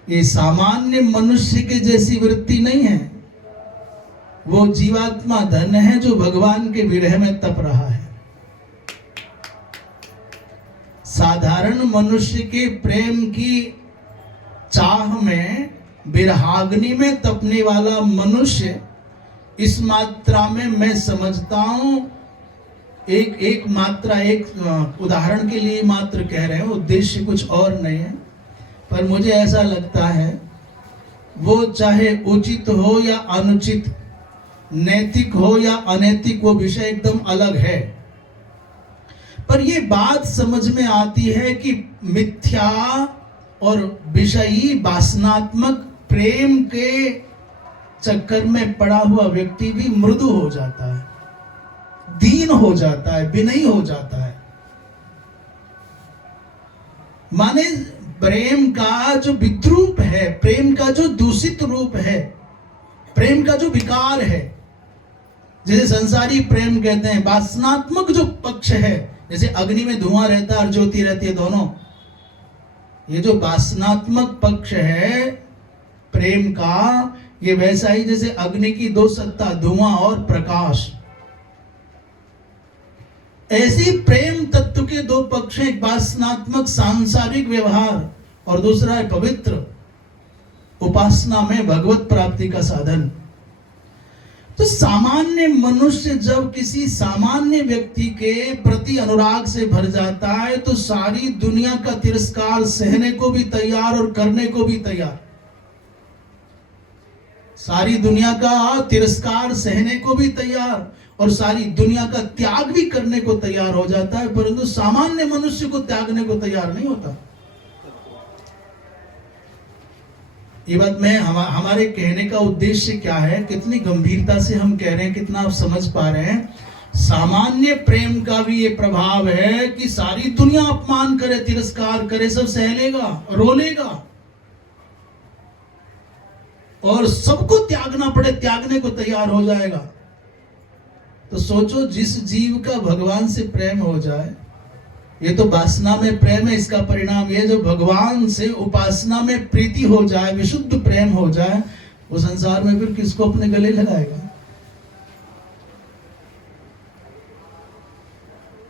ये सामान्य मनुष्य के जैसी वृत्ति नहीं है, वो जीवात्मा धन है जो भगवान के विरह में तप रहा है। साधारण मनुष्य के प्रेम की चाह में, विरहाग्नि में तपने वाला मनुष्य इस मात्रा में मैं समझता हूं, एक मात्रा, एक उदाहरण के लिए मात्र कह रहे हैं, उद्देश्य कुछ और नहीं है, पर मुझे ऐसा लगता है वो चाहे उचित हो या अनुचित, नैतिक हो या अनैतिक, वो विषय एकदम अलग है। पर ये बात समझ में आती है कि मिथ्या और विषयी वासनात्मक प्रेम के चक्कर में पड़ा हुआ व्यक्ति भी मृदु हो जाता है, दीन हो जाता है, विनयी हो जाता है। माने प्रेम का जो विद्रूप है, प्रेम का जो दूषित रूप है, प्रेम का जो विकार है, जिसे संसारी प्रेम कहते हैं, वासनात्मक जो पक्ष है, जैसे अग्नि में धुआं रहता है और ज्योति रहती है दोनों, ये जो वासनात्मक पक्ष है प्रेम का, ये वैसा ही जैसे अग्नि की दो सत्ता, धुआं और प्रकाश। ऐसी प्रेम तत्व के दो पक्ष हैं, एक वासनात्मक सांसारिक व्यवहार और दूसरा है पवित्र उपासना में भगवत प्राप्ति का साधन। तो सामान्य मनुष्य जब किसी सामान्य व्यक्ति के प्रति अनुराग से भर जाता है, तो सारी दुनिया का तिरस्कार सहने को भी तैयार और करने को भी तैयार, सारी दुनिया का तिरस्कार सहने को भी तैयार और सारी दुनिया का त्याग भी करने को तैयार हो जाता है, परंतु सामान्य मनुष्य को त्यागने को तैयार नहीं होता। ये बात मैं हमारे कहने का उद्देश्य क्या है, कितनी गंभीरता से हम कह रहे हैं, कितना आप समझ पा रहे हैं। सामान्य प्रेम का भी ये प्रभाव है कि सारी दुनिया अपमान करे, तिरस्कार करे, सब सह लेगा, रोलेगा, और सबको त्यागना पड़े, त्यागने को तैयार हो जाएगा। तो सोचो, जिस जीव का भगवान से प्रेम हो जाए, ये तो वासना में प्रेम है, इसका परिणाम ये, जो भगवान से उपासना में प्रीति हो जाए, विशुद्ध प्रेम हो जाए, वो संसार में फिर किसको अपने गले लगाएगा।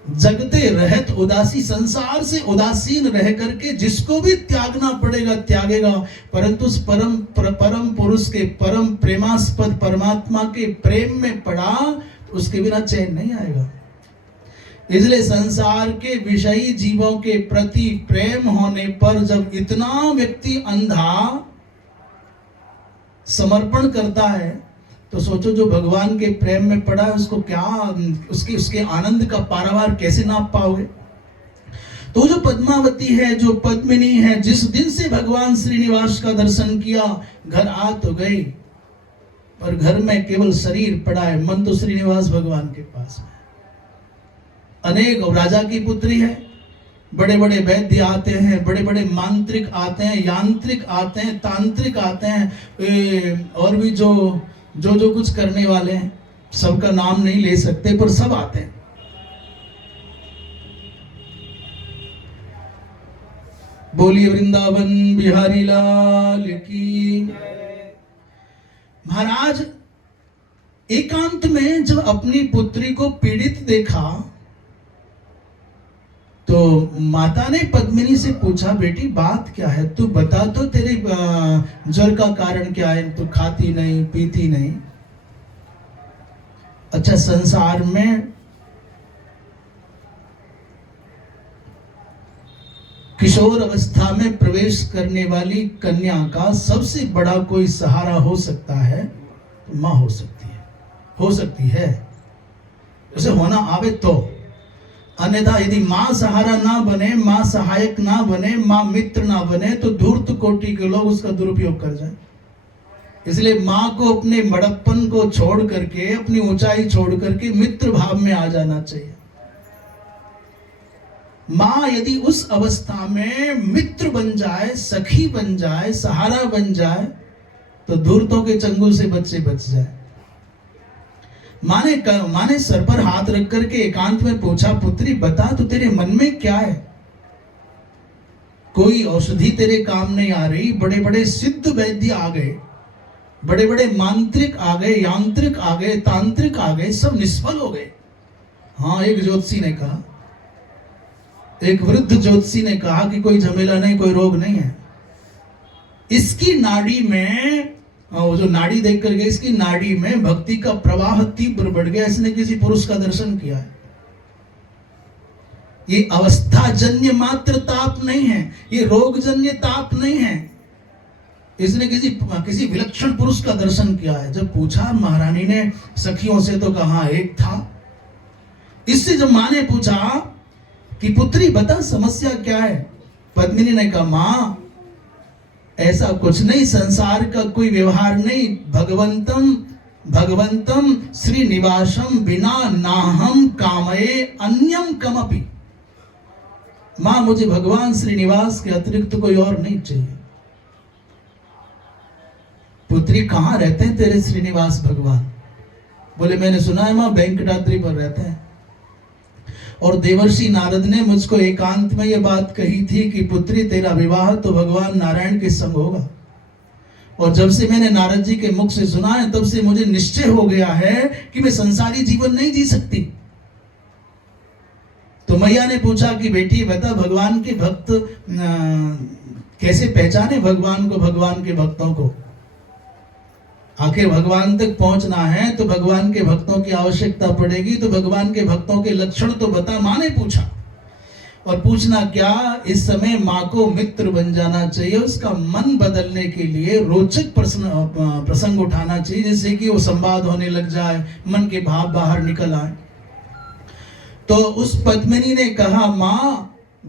जगते रहत उदासी, संसार से उदासीन रह करके जिसको भी त्यागना पड़ेगा त्यागेगा, परंतु उस परम पुरुष के, परम प्रेमास्पद परमात्मा के प्रेम में पड़ा, उसके बिना चैन नहीं आएगा। इसलिए संसार के विषयी जीवों के प्रति प्रेम होने पर जब इतना व्यक्ति अंधा समर्पण करता है, तो सोचो जो भगवान के प्रेम में पड़ा है उसको क्या, उसके आनंद का पारावार कैसे नाप पाओगे। तो जो पद्मावती है, जो पद्मिनी है, जिस दिन से भगवान श्रीनिवास का दर्शन किया, घर आ तो गई, पर घर में केवल शरीर पड़ा है, मन तो श्रीनिवास भगवान के पास है। अनेक राजा की पुत्री है, बड़े बड़े वैद्य आते हैं, बड़े बड़े मांत्रिक आते हैं, यांत्रिक आते हैं, तांत्रिक आते हैं, और भी जो कुछ करने वाले हैं, सबका नाम नहीं ले सकते, पर सब आते हैं। बोलिए वृंदावन बिहारी लाल की। महाराज एकांत में जब अपनी पुत्री को पीड़ित देखा, तो माता ने पद्मिनी से पूछा, बेटी बात क्या है, तू बता तो, तेरे ज्वर का कारण क्या है, तू खाती नहीं पीती नहीं। अच्छा, संसार में किशोर अवस्था में प्रवेश करने वाली कन्या का सबसे बड़ा कोई सहारा हो सकता है तो मां हो सकती है, उसे होना आवे तो। अन्यथा यदि मां सहारा ना बने, मां सहायक ना बने, मां मित्र ना बने, तो धूर्त कोटि के लोग उसका दुरुपयोग कर जाए। इसलिए मां को अपने बड़प्पन को छोड़ करके, अपनी ऊंचाई छोड़ करके मित्र भाव में आ जाना चाहिए। मां यदि उस अवस्था में मित्र बन जाए, सखी बन जाए, सहारा बन जाए, तो धूर्तों के चंगुल से बच्चे बच जाए। मां ने सर पर हाथ रख करके एकांत में पूछा, पुत्री बता तो तेरे मन में क्या है। कोई औषधि तेरे काम नहीं आ रही, बड़े बड़े सिद्ध वैद्य आ गए, बड़े बड़े मांत्रिक आ गए, यांत्रिक आ गए, तांत्रिक आ गए, सब निष्फल हो गए। हाँ, एक ज्योतिषी ने कहा, एक वृद्ध ज्योतिषी ने कहा कि कोई झमेला नहीं, कोई रोग नहीं है। इसकी नाड़ी में, वो जो नाड़ी देख कर गए, इसकी नाड़ी में भक्ति का प्रवाह तीव्र बढ़ गया, इसने किसी पुरुष का दर्शन किया है। ये अवस्थाजन्य मात्र ताप नहीं है, ये रोगजन्य ताप नहीं है, इसने किसी विलक्षण पुरुष का दर्शन किया है। जब पूछा महारानी ने सखियों से, तो कहा एक था। इससे जब मां ने पूछा कि पुत्री बता समस्या क्या है, पद्मिनी ने कहा, मां ऐसा कुछ नहीं, संसार का कोई व्यवहार नहीं, भगवंतम श्रीनिवासम बिना नाहम कामये अन्यम कमपि। मां मुझे भगवान श्रीनिवास के अतिरिक्त कोई और नहीं चाहिए। पुत्री कहां रहते हैं तेरे श्रीनिवास भगवान? बोले मैंने सुना है मां वेंकटाद्रि पर रहते हैं। और देवर्षि नारद ने मुझको एकांत में यह बात कही थी कि पुत्री तेरा विवाह तो भगवान नारायण के संग होगा। और जब से मैंने नारद जी के मुख से सुना है, तब से मुझे निश्चय हो गया है कि मैं संसारी जीवन नहीं जी सकती। तो मैया ने पूछा कि बेटी बता, भगवान के भक्त कैसे पहचाने भगवान को, भगवान के भक्तों को? आखिर भगवान तक पहुंचना है तो भगवान के भक्तों की आवश्यकता पड़ेगी, तो भगवान के भक्तों के लक्षण तो बता। मां ने पूछा, और पूछना क्या, इस समय मां को मित्र बन जाना चाहिए, उसका मन बदलने के लिए रोचक प्रसंग उठाना चाहिए, जिससे कि वो संवाद होने लग जाए, मन के भाव बाहर निकल आए। तो उस पद्मिनी ने कहा, मां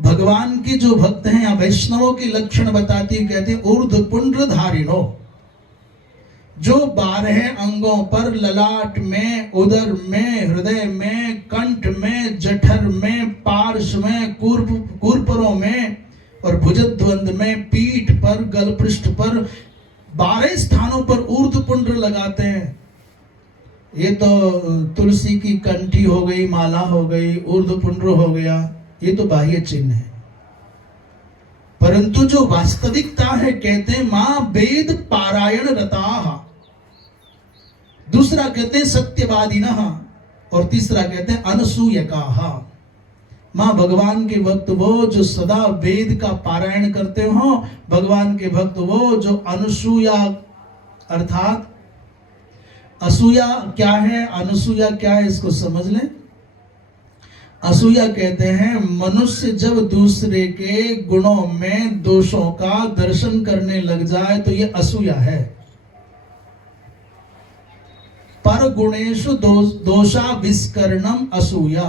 भगवान के जो भक्त हैं या वैष्णवों के लक्षण बताती, कहते ऊर्ध्व पुंड्र धारिणो, जो 12 अंगों पर, ललाट में, उदर में, हृदय में, कंठ में, जठर में, पार्श्व में, कूर्परों में और भुजध्वंद में, पीठ पर, गलपृष्ठ पर 12 स्थानों पर ऊर्ध्व पुंड्र लगाते हैं। ये तो तुलसी की कंठी हो गई, माला हो गई, ऊर्ध्व पुंड्र हो गया, ये तो बाह्य चिन्ह है। परंतु जो वास्तविकता है, कहते हैं मां वेद पारायण रताः, दूसरा कहते हैं सत्यवादिनः, और तीसरा कहते हैं अनसूयकाः। मां भगवान के भक्त वो जो सदा वेद का पारायण करते हो, भगवान के भक्त वो जो अनुसूया, अर्थात असूया क्या है, अनुसूया क्या है, इसको समझ लें। असूया कहते हैं मनुष्य जब दूसरे के गुणों में दोषों का दर्शन करने लग जाए तो ये असूया है। पर गुणेशु दोषाविष्करणम असूया,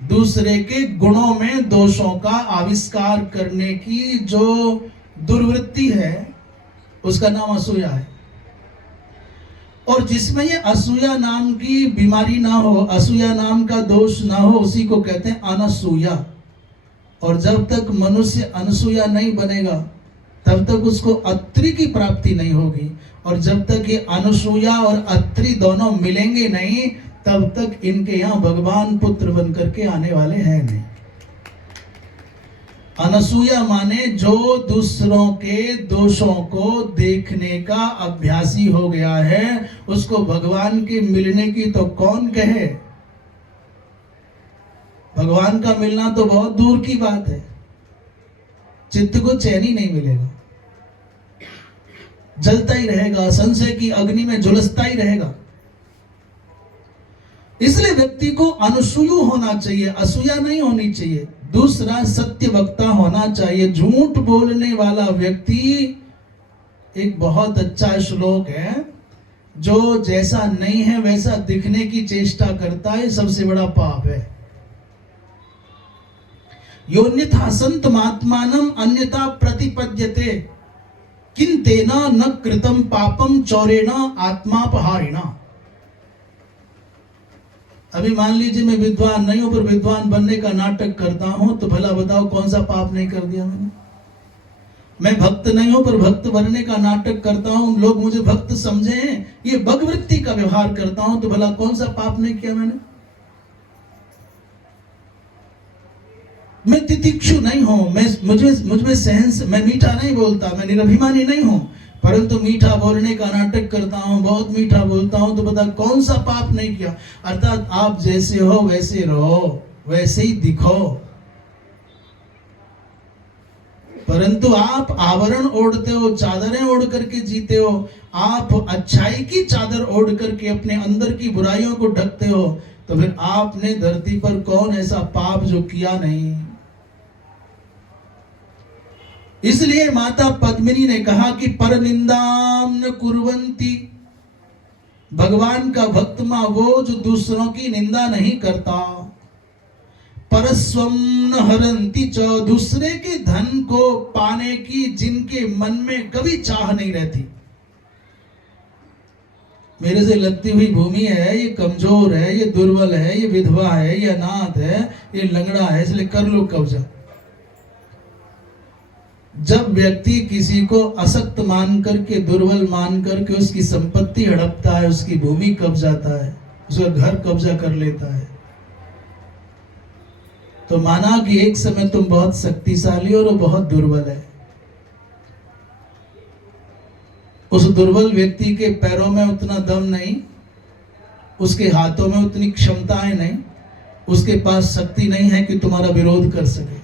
दूसरे के गुणों में दोषों का आविष्कार करने की जो दुर्वृत्ति है उसका नाम असूया है। और जिसमें ये असूया नाम की बीमारी ना हो, असूया नाम का दोष ना हो, उसी को कहते हैं अनसूया। और जब तक मनुष्य अनसूया नहीं बनेगा तब तक उसको अत्रि की प्राप्ति नहीं होगी। और जब तक ये अनसूया और अत्रि दोनों मिलेंगे नहीं तब तक इनके यहाँ भगवान पुत्र बन करके आने वाले हैं नहीं। अनसूया माने जो दूसरों के दोषों को देखने का अभ्यासी हो गया है, उसको भगवान के मिलने की तो कौन कहे। भगवान का मिलना तो बहुत दूर की बात है, चित्त को चैन ही नहीं मिलेगा, जलता ही रहेगा, संशय की अग्नि में झुलसता ही रहेगा। इसलिए व्यक्ति को अनसूयु होना चाहिए, असूया नहीं होनी चाहिए। दूसरा सत्य वक्ता होना चाहिए। झूठ बोलने वाला व्यक्ति, एक बहुत अच्छा श्लोक है, जो जैसा नहीं है वैसा दिखने की चेष्टा करता है, सबसे बड़ा पाप है। योन्यथा संत महात्मानम अन्यथा प्रतिपद्यते किंतेना न कृतम पापम चौरेना आत्मापहारिणा। अभी मान लीजिए मैं विद्वान नहीं हूं पर विद्वान बनने का नाटक करता हूं, तो भला बताओ कौन सा पाप नहीं कर दिया मैंने। मैं भक्त नहीं हूं पर भक्त बनने का नाटक करता हूं, लोग मुझे भक्त समझे, ये भगवृत्ति का व्यवहार करता हूं, तो भला कौन सा पाप नहीं किया मैंने। मैं तितिक्षु नहीं हूं, मुझमें सहन, मैं मीठा नहीं बोलता, मैं निरभिमानी नहीं हूं, परंतु मीठा बोलने का नाटक करता हूं, बहुत मीठा बोलता हूं, तो बता कौन सा पाप नहीं किया। अर्थात आप जैसे हो वैसे रहो, वैसे ही दिखो, परंतु आप आवरण ओढ़ते हो, चादरें ओढ़ करके जीते हो, आप अच्छाई की चादर ओढ़ करके अपने अंदर की बुराइयों को ढकते हो, तो फिर आपने धरती पर कौन ऐसा पाप जो किया नहीं। इसलिए माता पद्मिनी ने कहा कि पर निंदाम न कुर्वन्ति, भगवान का भक्त मां वो जो दूसरों की निंदा नहीं करता। परस्वम न हरन्ति च, दूसरे के धन को पाने की जिनके मन में कभी चाह नहीं रहती। मेरे से लगती हुई भूमि है, ये कमजोर है, ये दुर्बल है, ये विधवा है, ये अनाथ है, ये लंगड़ा है, इसलिए कर लो कब्जा। जब व्यक्ति किसी को असक्त मान करके, दुर्बल मान करके उसकी संपत्ति हड़पता है, उसकी भूमि कब्जा जाता है, उसका घर कब्जा कर लेता है, तो माना कि एक समय तुम बहुत शक्तिशाली और वो बहुत दुर्बल है। उस दुर्बल व्यक्ति के पैरों में उतना दम नहीं, उसके हाथों में उतनी क्षमताएं नहीं, उसके पास शक्ति नहीं है कि तुम्हारा विरोध कर सके।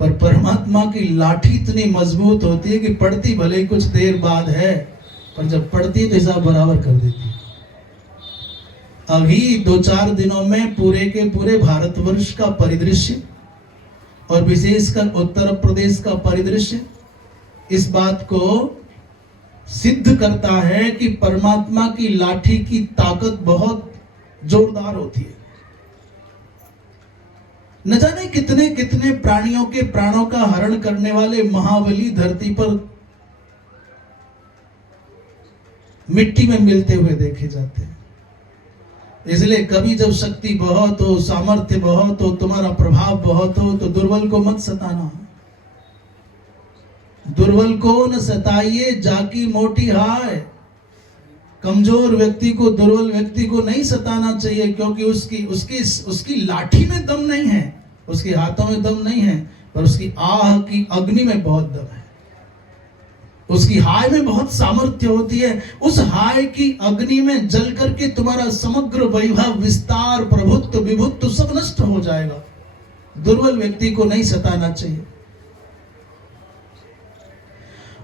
पर परमात्मा की लाठी इतनी मजबूत होती है कि पड़ती भले कुछ देर बाद है, पर जब पड़ती है तो हिसाब बराबर कर देती है। अभी 2-4 दिनों में पूरे के पूरे भारतवर्ष का परिदृश्य और विशेषकर उत्तर प्रदेश का परिदृश्य इस बात को सिद्ध करता है कि परमात्मा की लाठी की ताकत बहुत जोरदार होती है। न जाने कितने कितने प्राणियों के प्राणों का हरण करने वाले महाबली धरती पर मिट्टी में मिलते हुए देखे जाते हैं। इसलिए कभी जब शक्ति बहुत हो, सामर्थ्य बहुत हो, तुम्हारा प्रभाव बहुत हो, तो दुर्बल को मत सताना। दुर्बल को न सताइए जाकी मोटी हाय। कमजोर व्यक्ति को, दुर्बल व्यक्ति को नहीं सताना चाहिए, क्योंकि उसकी लाठी में दम नहीं है, उसके हाथों में दम नहीं है, पर उसकी आह की अग्नि में बहुत दम है। उसकी हाय में बहुत सामर्थ्य होती है। उस हाय की अग्नि में जल करके तुम्हारा समग्र वैभव, विस्तार, प्रभुत्व, विभुत्व सब नष्ट हो जाएगा। दुर्बल व्यक्ति को नहीं सताना चाहिए।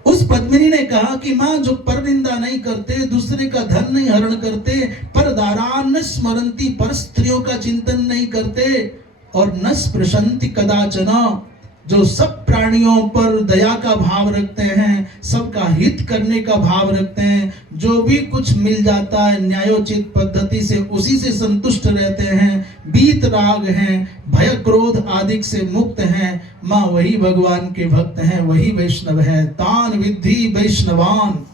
उस पद्मिनी ने कहा कि मां जो परनिंदा नहीं करते, दूसरे का धन नहीं हरण करते, पर दारान स्मरंती, पर स्त्रियों का चिंतन नहीं करते, और न स्पृशन्ति कदाचन, जो सब प्राणियों पर दया का भाव रखते हैं, सबका हित करने का भाव रखते हैं, जो भी कुछ मिल जाता है न्यायोचित पद्धति से उसी से संतुष्ट रहते हैं, बीत राग हैं, भय क्रोध आदि से मुक्त हैं, माँ वही भगवान के भक्त हैं, वही वैष्णव हैं। तान विद्धि वैष्णवान।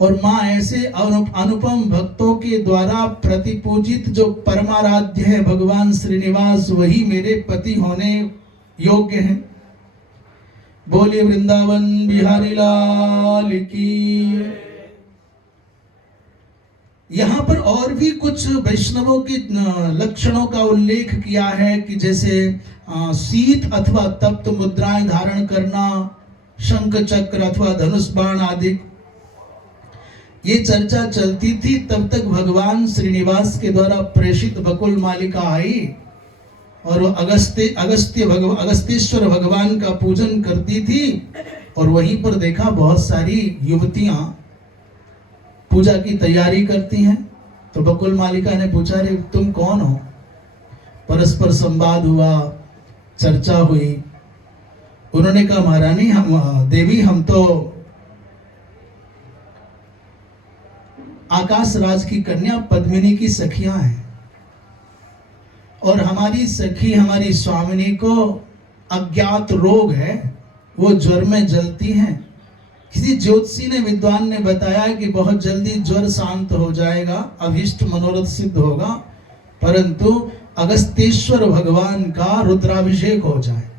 और माँ ऐसे अनुपम भक्तों के द्वारा प्रतिपूजित जो परमाराध्य है भगवान श्रीनिवास, वही मेरे पति होने योग्य हैं। बोलिए वृंदावन बिहारी लाल की। यहाँ पर और भी कुछ वैष्णवों के लक्षणों का उल्लेख किया है कि जैसे शीत अथवा तप्त मुद्राएं धारण करना, शंख चक्र अथवा धनुष बाण आदि। ये चर्चा चलती थी तब तक भगवान श्रीनिवास के द्वारा प्रेषित बकुल मालिका आई और वो अगस्त्येश्वर भगवान का पूजन करती थी। और वहीं पर देखा बहुत सारी युवतियां पूजा की तैयारी करती हैं। तो बकुल मालिका ने पूछा, रे तुम कौन हो? परस्पर संवाद हुआ, चर्चा हुई। उन्होंने कहा, महारानी हम देवी, हम तो आकाश राज की कन्या पद्मिनी की सखियां हैं और हमारी सखी हमारी स्वामिनी को अज्ञात रोग है, वो ज्वर में जलती हैं। किसी ज्योतिषी ने, विद्वान ने बताया कि बहुत जल्दी ज्वर शांत हो जाएगा, अभीष्ट मनोरथ सिद्ध होगा, परंतु अगस्त्येश्वर भगवान का रुद्राभिषेक हो जाए।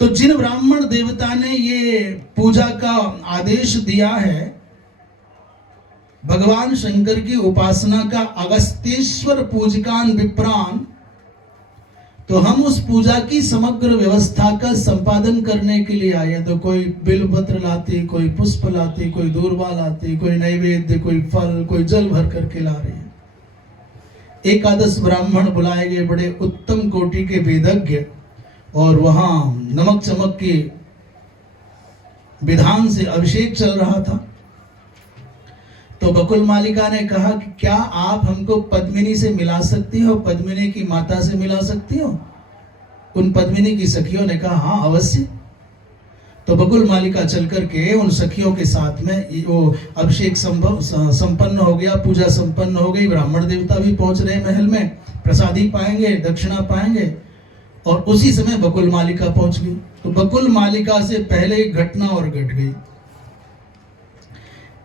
तो जिन ब्राह्मण देवता ने ये पूजा का आदेश दिया है, भगवान शंकर की उपासना का, अगस्त्येश्वर पूजकान विप्रान, तो हम उस पूजा की समग्र व्यवस्था का संपादन करने के लिए आए। तो कोई बिल्वपत्र लाते, कोई पुष्प लाते, कोई दूर्वा लाते, कोई नैवेद्य, कोई फल, कोई जल भर करके ला रहे हैं। एकादश ब्राह्मण बुलाए गए, बड़े उत्तम कोटि के वेदज्ञ, और वहां नमक चमक के विधान से अभिषेक चल रहा था। तो बकुल मालिका ने कहा कि क्या आप हमको पद्मिनी से मिला सकती हो, पद्मिनी की माता से मिला सकती हो? उन पद्मिनी की सखियों ने कहा, हाँ अवश्य। तो बकुल मालिका चल करके उन सखियों के साथ में वो अभिषेक संपन्न हो गया, पूजा संपन्न हो गई। ब्राह्मण देवता भी पहुंच रहे महल में, प्रसादी पाएंगे, दक्षिणा पाएंगे। और उसी समय बकुल मालिका पहुंच गई। तो बकुल मालिका से पहले एक घटना और घट गई।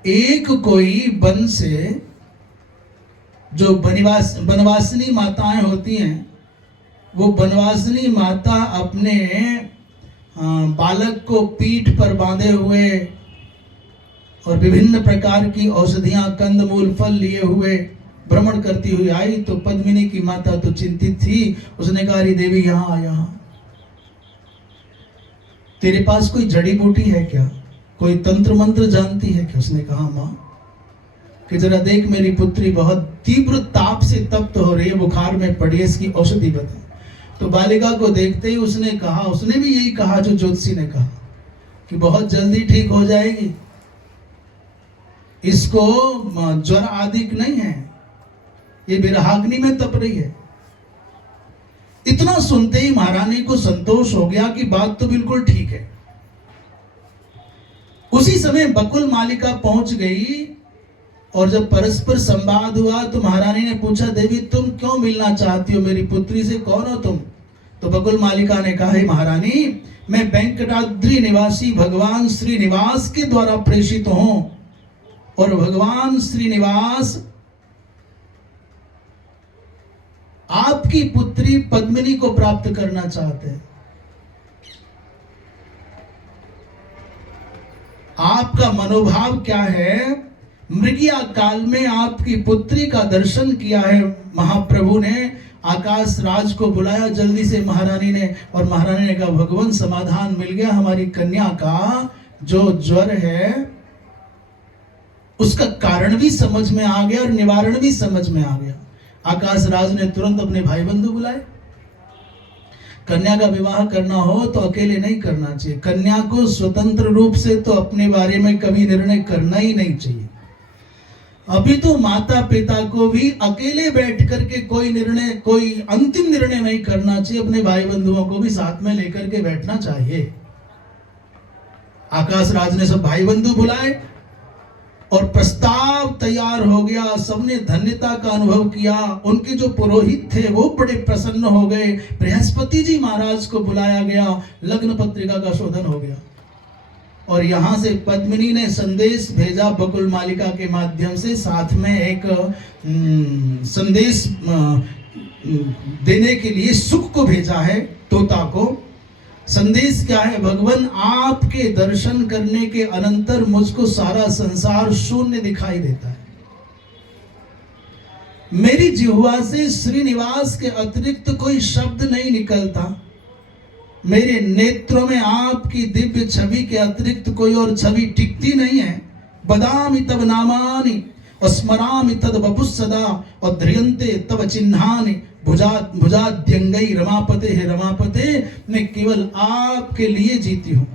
एक कोई वन से जो बनवासिनी माताएं होती हैं, वो बनवासिनी माता अपने बालक को पीठ पर बांधे हुए और विभिन्न प्रकार की औषधियां, कंदमूल, फल लिए हुए भ्रमण करती हुई आई। तो पद्मिनी की माता तो चिंतित थी। उसने कहा, अरे देवी यहाँ आ, यहाँ तेरे पास कोई जड़ी बूटी है क्या? कोई तंत्र मंत्र जानती है क्या? उसने कहा, माँ कि जरा देख, मेरी पुत्री बहुत तीव्र ताप से तप्त हो रही है, बुखार में पड़ी है, इसकी औषधि बता। तो बालिका को देखते ही उसने कहा, उसने भी यही कहा जो ज्योतिषी ने कहा कि बहुत जल्दी ठीक हो जाएगी, इसको ज्वर आदि नहीं है, ये विरहाग्नि में तप रही है। इतना सुनते ही महारानी को संतोष हो गया कि बात तो बिल्कुल ठीक है। उसी समय बकुल मालिका पहुंच गई और जब परस्पर संवाद हुआ तो महारानी ने पूछा, देवी तुम क्यों मिलना चाहती हो मेरी पुत्री से, कौन हो तुम? तो बकुल मालिका ने कहा, हे महारानी, मैं वेंकटाद्रि निवासी भगवान श्रीनिवास के द्वारा प्रेषित हूं और भगवान श्रीनिवास आपकी पुत्री पद्मिनी को प्राप्त करना चाहते हैं। आपका मनोभाव क्या है? मृगिया काल में आपकी पुत्री का दर्शन किया है महाप्रभु ने, आकाश राज को बुलाया जल्दी से महारानी ने, और महारानी ने कहा, भगवान समाधान मिल गया, हमारी कन्या का जो ज्वर है उसका कारण भी समझ में आ गया और निवारण भी समझ में आ गया। आकाश राज ने तुरंत अपने भाई बंधु बुलाए। कन्या का विवाह करना हो तो अकेले नहीं करना चाहिए, कन्या को स्वतंत्र रूप से तो अपने बारे में कभी निर्णय करना ही नहीं चाहिए। अभी तो माता पिता को भी अकेले बैठ करके कोई अंतिम निर्णय नहीं करना चाहिए, अपने भाई बंधुओं को भी साथ में लेकर के बैठना चाहिए। आकाश राज ने सब भाई बंधु बुलाए और प्रस्ताव तैयार हो गया, सबने धन्यता का अनुभव किया। उनके जो पुरोहित थे वो बड़े प्रसन्न हो गए। बृहस्पति जी महाराज को बुलाया गया, लग्न पत्रिका का शोधन हो गया और यहां से पद्मिनी ने संदेश भेजा बकुल मालिका के माध्यम से, साथ में एक संदेश देने के लिए सुख को भेजा है, तोता को। संदेश क्या है? भगवान, आपके दर्शन करने के अनंतर मुझको सारा संसार शून्य दिखाई देता है। मेरी जिह्वा से श्रीनिवास के अतिरिक्त कोई शब्द नहीं निकलता। मेरे नेत्रों में आपकी दिव्य छवि के अतिरिक्त कोई और छवि टिकती नहीं है। बदामि तब नामानि स्मरामि तद वपुः सदा और ध्रियन्ते तब चिन्हानि भुजाद्यंगै रमापते। हे रमापते, मैं केवल आपके लिए जीती हूं।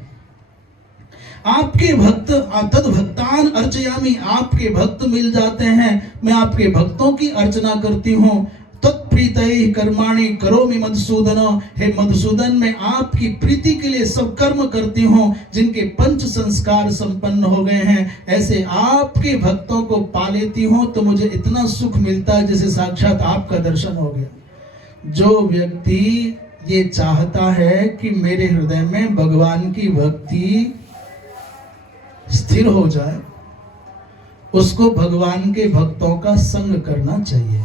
आपके भक्त तद भक्तान अर्चयामि, आपके भक्त मिल जाते हैं, मैं आपके भक्तों की अर्चना करती हूं। तत्प्रीतये कर्माणि करोमि मधुसूदन, हे मधुसूदन, मैं आपकी प्रीति के लिए सब कर्म करती हूँ। जिनके पंच संस्कार संपन्न हो गए हैं, ऐसे आपके भक्तों को पा लेती हूँ तो मुझे इतना सुख मिलता है जैसे साक्षात आपका दर्शन हो गया। जो व्यक्ति ये चाहता है कि मेरे हृदय में भगवान की भक्ति स्थिर हो जाए, उसको भगवान के भक्तों का संग करना चाहिए।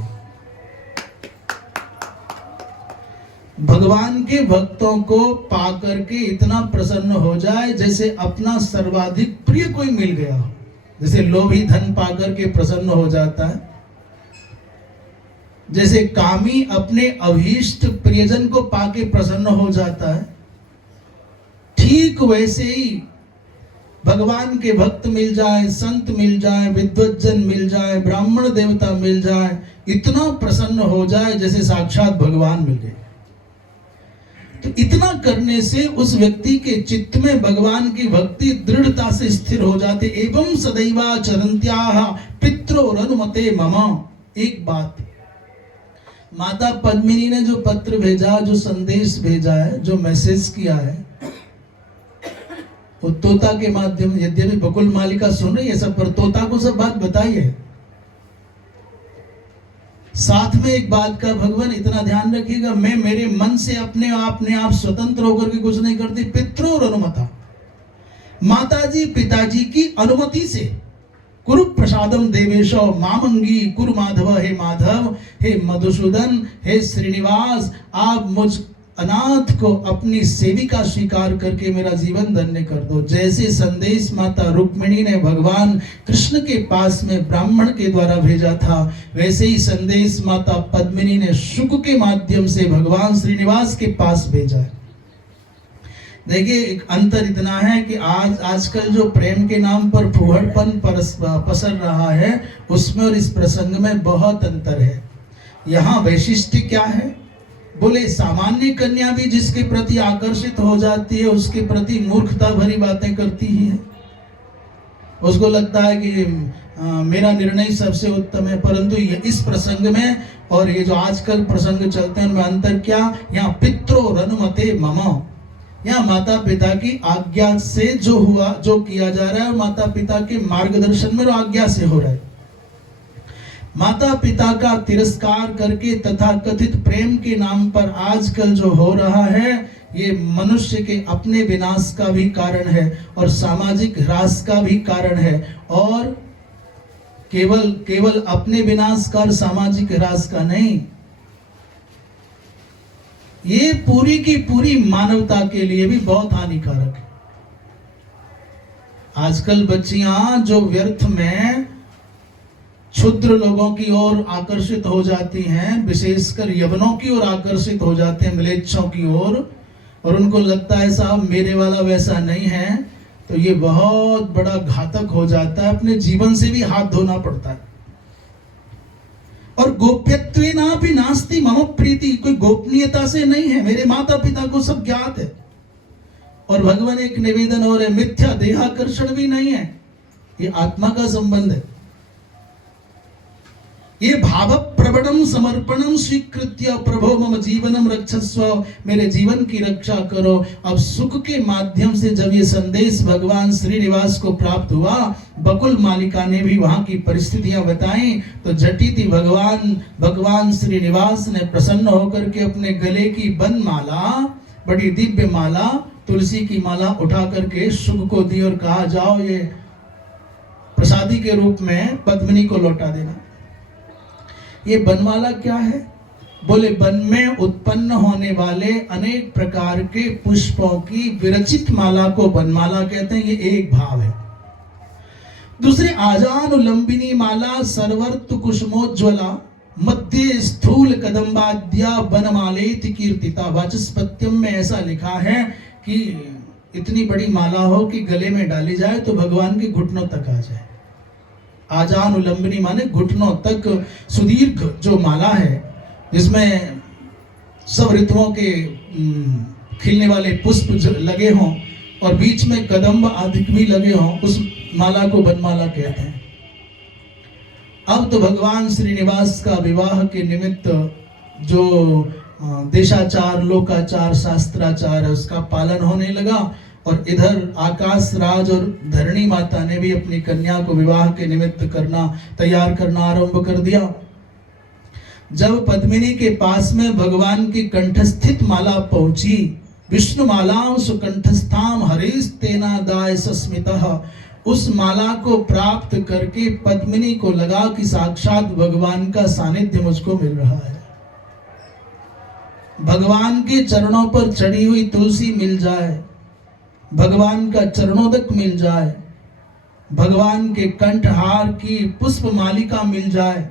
भगवान के भक्तों को पाकर के इतना प्रसन्न हो जाए जैसे अपना सर्वाधिक प्रिय कोई मिल गया हो। जैसे लोभी धन पाकर के प्रसन्न हो जाता है, जैसे कामी अपने अभीष्ट प्रियजन को पाके प्रसन्न हो जाता है, ठीक वैसे ही भगवान के भक्त मिल जाए, संत मिल जाए, विद्वज्जन मिल जाए, ब्राह्मण देवता मिल जाए, इतना प्रसन्न हो जाए जैसे साक्षात भगवान मिल गए। तो इतना करने से उस व्यक्ति के चित्त में भगवान की भक्ति दृढ़ता से स्थिर हो जाती। एवं सदैवा चरन्त्याः पित्रोरनुमते मम। एक बात, माता पद्मिनी ने जो पत्र भेजा, जो संदेश भेजा है, जो मैसेज किया है, वो तोता के माध्यम, यद्यपि बकुल मालिका सुन रही है सब, पर तोता को सब बात बताई है। साथ में एक बात का भगवान इतना ध्यान रखिएगा, मैं मेरे मन से अपने आप स्वतंत्र होकर के कुछ नहीं करती। पित्रोर अनुमता, माताजी पिताजी की अनुमति से। कुरु प्रसादम देवेशो मामंगी कुरु माधव, हे माधव, हे मधुसूदन, हे श्रीनिवास, आप मुझ अनाथ को अपनी सेविका स्वीकार करके मेरा जीवन धन्य कर दो। जैसे संदेश माता रुक्मिणी ने भगवान कृष्ण के पास में ब्राह्मण के द्वारा भेजा था, वैसे ही संदेश माता पद्मिनी ने शुक के माध्यम से भगवान श्रीनिवास के पास भेजा है। देखिए, एक अंतर इतना है कि आजकल जो प्रेम के नाम पर फूहड़पन पसर रहा है, उसमें और इस प्रसंग में बहुत अंतर है। यहाँ वैशिष्ट्य क्या है? बोले सामान्य कन्या भी जिसके प्रति आकर्षित हो जाती है, उसके प्रति मूर्खता भरी बातें करती ही है। उसको लगता है कि मेरा निर्णय सबसे उत्तम है। परंतु इस प्रसंग में और ये जो आजकल प्रसंग चलते हैं उनमें अंतर क्या? यहाँ पित्रोरनुमते मम, यहाँ माता पिता की आज्ञा से जो हुआ, जो किया जा रहा है, माता पिता के मार्गदर्शन में और आज्ञा से हो रहा है। माता पिता का तिरस्कार करके तथा कथित प्रेम के नाम पर आजकल जो हो रहा है, ये मनुष्य के अपने विनाश का भी कारण है और सामाजिक ह्रास का भी कारण है। और केवल अपने विनाश का और सामाजिक ह्रास का नहीं, ये पूरी की पूरी मानवता के लिए भी बहुत हानिकारक है। आजकल बच्चियां जो व्यर्थ में क्षुद्र लोगों की ओर आकर्षित हो जाती हैं, विशेषकर यवनों की ओर आकर्षित हो जाते हैं, म्लेच्छों की ओर, और उनको लगता है साहब मेरे वाला वैसा नहीं है, तो ये बहुत बड़ा घातक हो जाता है। अपने जीवन से भी हाथ धोना पड़ता है। और गोप्यत्वेनापि नास्ति मम प्रीति, कोई गोपनीयता से नहीं है, मेरे माता पिता को सब ज्ञात है। और भगवान एक निवेदन और है, मिथ्या देहाकर्षण भी नहीं है, ये आत्मा का संबंध है। ये भाव प्रबणम समर्पणम स्वीकृत्य प्रभो मम जीवनम रक्षस्व, मेरे जीवन की रक्षा करो। अब सुख के माध्यम से जब ये संदेश भगवान श्रीनिवास को प्राप्त हुआ, बकुल मालिका ने भी वहां की परिस्थितियां बताई, तो झटिति भगवान श्रीनिवास ने प्रसन्न होकर के अपने गले की बन माला, बड़ी दिव्य माला, तुलसी की माला उठा करके शुक को दी और कहा, जाओ ये प्रसादी के रूप में पद्मिनी को लौटा देना। ये बनमाला क्या है? बोले वन में उत्पन्न होने वाले अनेक प्रकार के पुष्पों की विरचित माला को बनमाला कहते हैं। ये एक भाव है। दूसरे आजानुलंबिनी माला, सर्वर्तु कुसुमोज्ज्वला, मध्य स्थूल कदम्बाद्या बनमालेति कीर्तिता। वाचस्पत्यम में ऐसा लिखा है कि इतनी बड़ी माला हो कि गले में डाली जाए तो भगवान के घुटनों तक आ जाए। आजानुलंबिनी माने घुटनों तक सुदीर्घ जो माला है, जिसमें सब ऋतुओं के खिलने वाले पुष्प लगे हों और बीच में कदम्ब आदि भी लगे हों, उस माला को बनमाला कहते हैं। अब तो भगवान श्रीनिवास का विवाह के निमित्त जो देशाचार, लोकाचार, शास्त्राचार है, उसका पालन होने लगा। और इधर आकाश राज और धरणी माता ने भी अपनी कन्या को विवाह के निमित्त तैयार करना आरंभ कर दिया। जब पद्मिनी के पास में भगवान की कंठस्थित माला पहुंची, विष्णु मालां सुकंठस्थाम हरेस्तेना दाय सस्मितः, उस माला को प्राप्त करके पद्मिनी को लगा कि साक्षात भगवान का सानिध्य मुझको मिल रहा है। भगवान के चरणों पर चढ़ी हुई तुलसी मिल जाए, भगवान का चरणोदक मिल जाए, भगवान के कंठहार की पुष्प मालिका मिल जाए,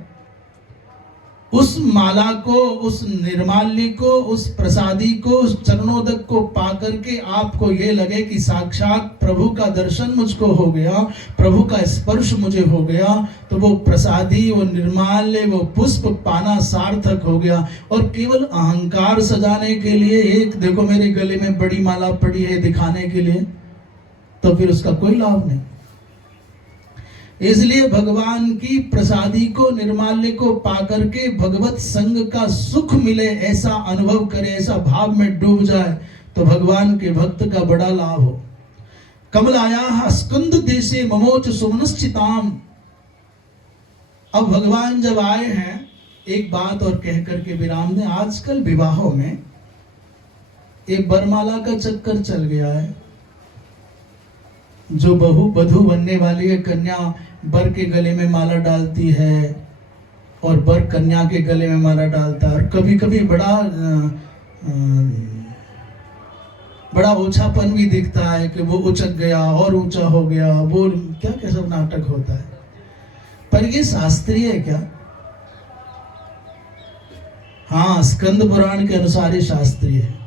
उस माला को, उस निर्माल्य को, उस प्रसादी को, उस चरणोदक को पाकर के आपको ये लगे कि साक्षात प्रभु का दर्शन मुझको हो गया, प्रभु का स्पर्श मुझे हो गया, तो वो प्रसादी, वो निर्माल्य, वो पुष्प पाना सार्थक हो गया। और केवल अहंकार सजाने के लिए, एक देखो मेरे गले में बड़ी माला पड़ी है दिखाने के लिए, तो फिर उसका कोई लाभ नहीं। इसलिए भगवान की प्रसादी को, निर्माल्य को पाकर के भगवत संग का सुख मिले, ऐसा अनुभव करे, ऐसा भाव में डूब जाए, तो भगवान के भक्त का बड़ा लाभ हो। कमलाया स्कंद देशे ममोच सुमनश्चिताम। अब भगवान जब आए हैं, एक बात और कह करके विराम दें। आजकल विवाहों में एक बरमाला का चक्कर चल गया है। जो वधू बनने वाली है, कन्या बर के गले में माला डालती है और बर कन्या के गले में माला डालता है। और कभी कभी बड़ा ऊंचापन भी दिखता है कि वो उचक गया और ऊंचा हो गया, वो क्या क्या सब नाटक होता है। पर ये शास्त्रीय है क्या? हाँ, स्कंद पुराण के अनुसार ये शास्त्रीय है।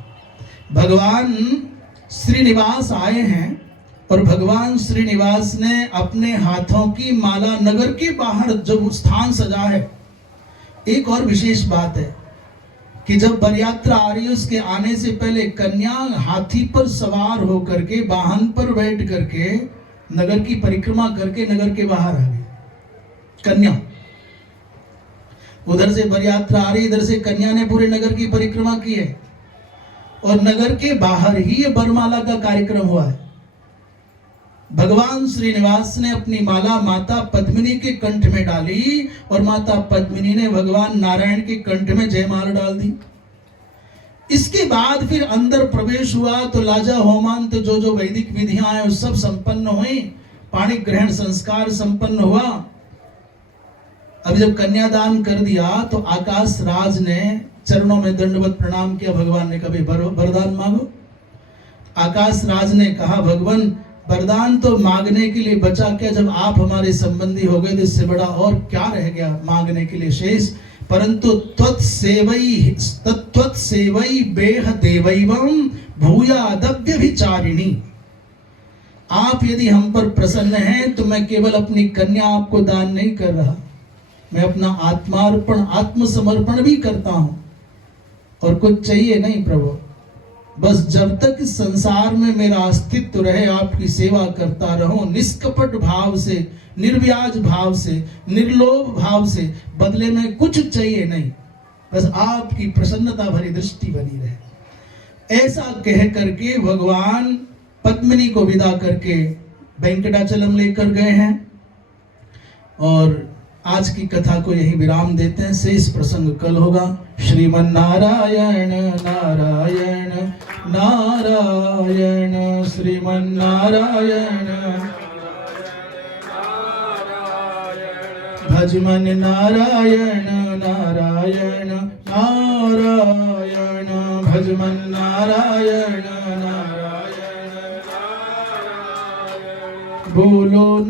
भगवान श्रीनिवास आए हैं और भगवान श्रीनिवास ने अपने हाथों की माला नगर के बाहर जब स्थान सजा है। एक और विशेष बात है कि जब बरयात्रा आ रही है, उसके आने से पहले कन्या हाथी पर सवार होकर के, वाहन पर बैठ करके नगर की परिक्रमा करके नगर के बाहर आ गई कन्या। उधर से बरयात्रा आ रही, इधर से कन्या ने पूरे नगर की परिक्रमा की है और नगर के बाहर ही ये बरमाला का कार्यक्रम हुआ है। भगवान श्रीनिवास ने अपनी माला माता पद्मिनी के कंठ में डाली और माता पद्मिनी ने भगवान नारायण के कंठ में जयमाला डाल दी। इसके बाद फिर अंदर प्रवेश हुआ तो लाजा होमांत जो वैदिक विधियां हैं वो सब संपन्न हुई, पाणी ग्रहण संस्कार संपन्न हुआ। अब जब कन्यादान कर दिया तो आकाश राज ने चरणों में दंडवत प्रणाम किया। भगवान ने कभी वरदान मांगो। आकाश राज ने कहा, भगवान वरदान तो मांगने के लिए बचा क्या, जब आप हमारे संबंधी हो गए तो इससे बड़ा और क्या रह गया मांगने के लिए शेष। परंतु तत्सेवई बेह देवैवं भूयादव्य विचारिणी। आप यदि हम पर प्रसन्न हैं तो मैं केवल अपनी कन्या आपको दान नहीं कर रहा, मैं अपना आत्मार्पण, आत्मसमर्पण भी करता हूं। और कुछ चाहिए नहीं प्रभु, बस जब तक इस संसार में मेरा अस्तित्व रहे आपकी सेवा करता रहूं, निष्कपट भाव से, निर्व्याज भाव से, निर्लोभ भाव से, बदले में कुछ चाहिए नहीं, बस आपकी प्रसन्नता भरी दृष्टि बनी रहे। ऐसा कह करके भगवान पद्मिनी को विदा करके वेंकटाचलम लेकर गए हैं। और आज की कथा को यही विराम देते हैं, शेष प्रसंग कल होगा। श्रीमन नारायण नारायण नारायण, श्रीमन नारायण भजमन नारायण नारायण नारायण, भजमन नारायण नारायण, बोलो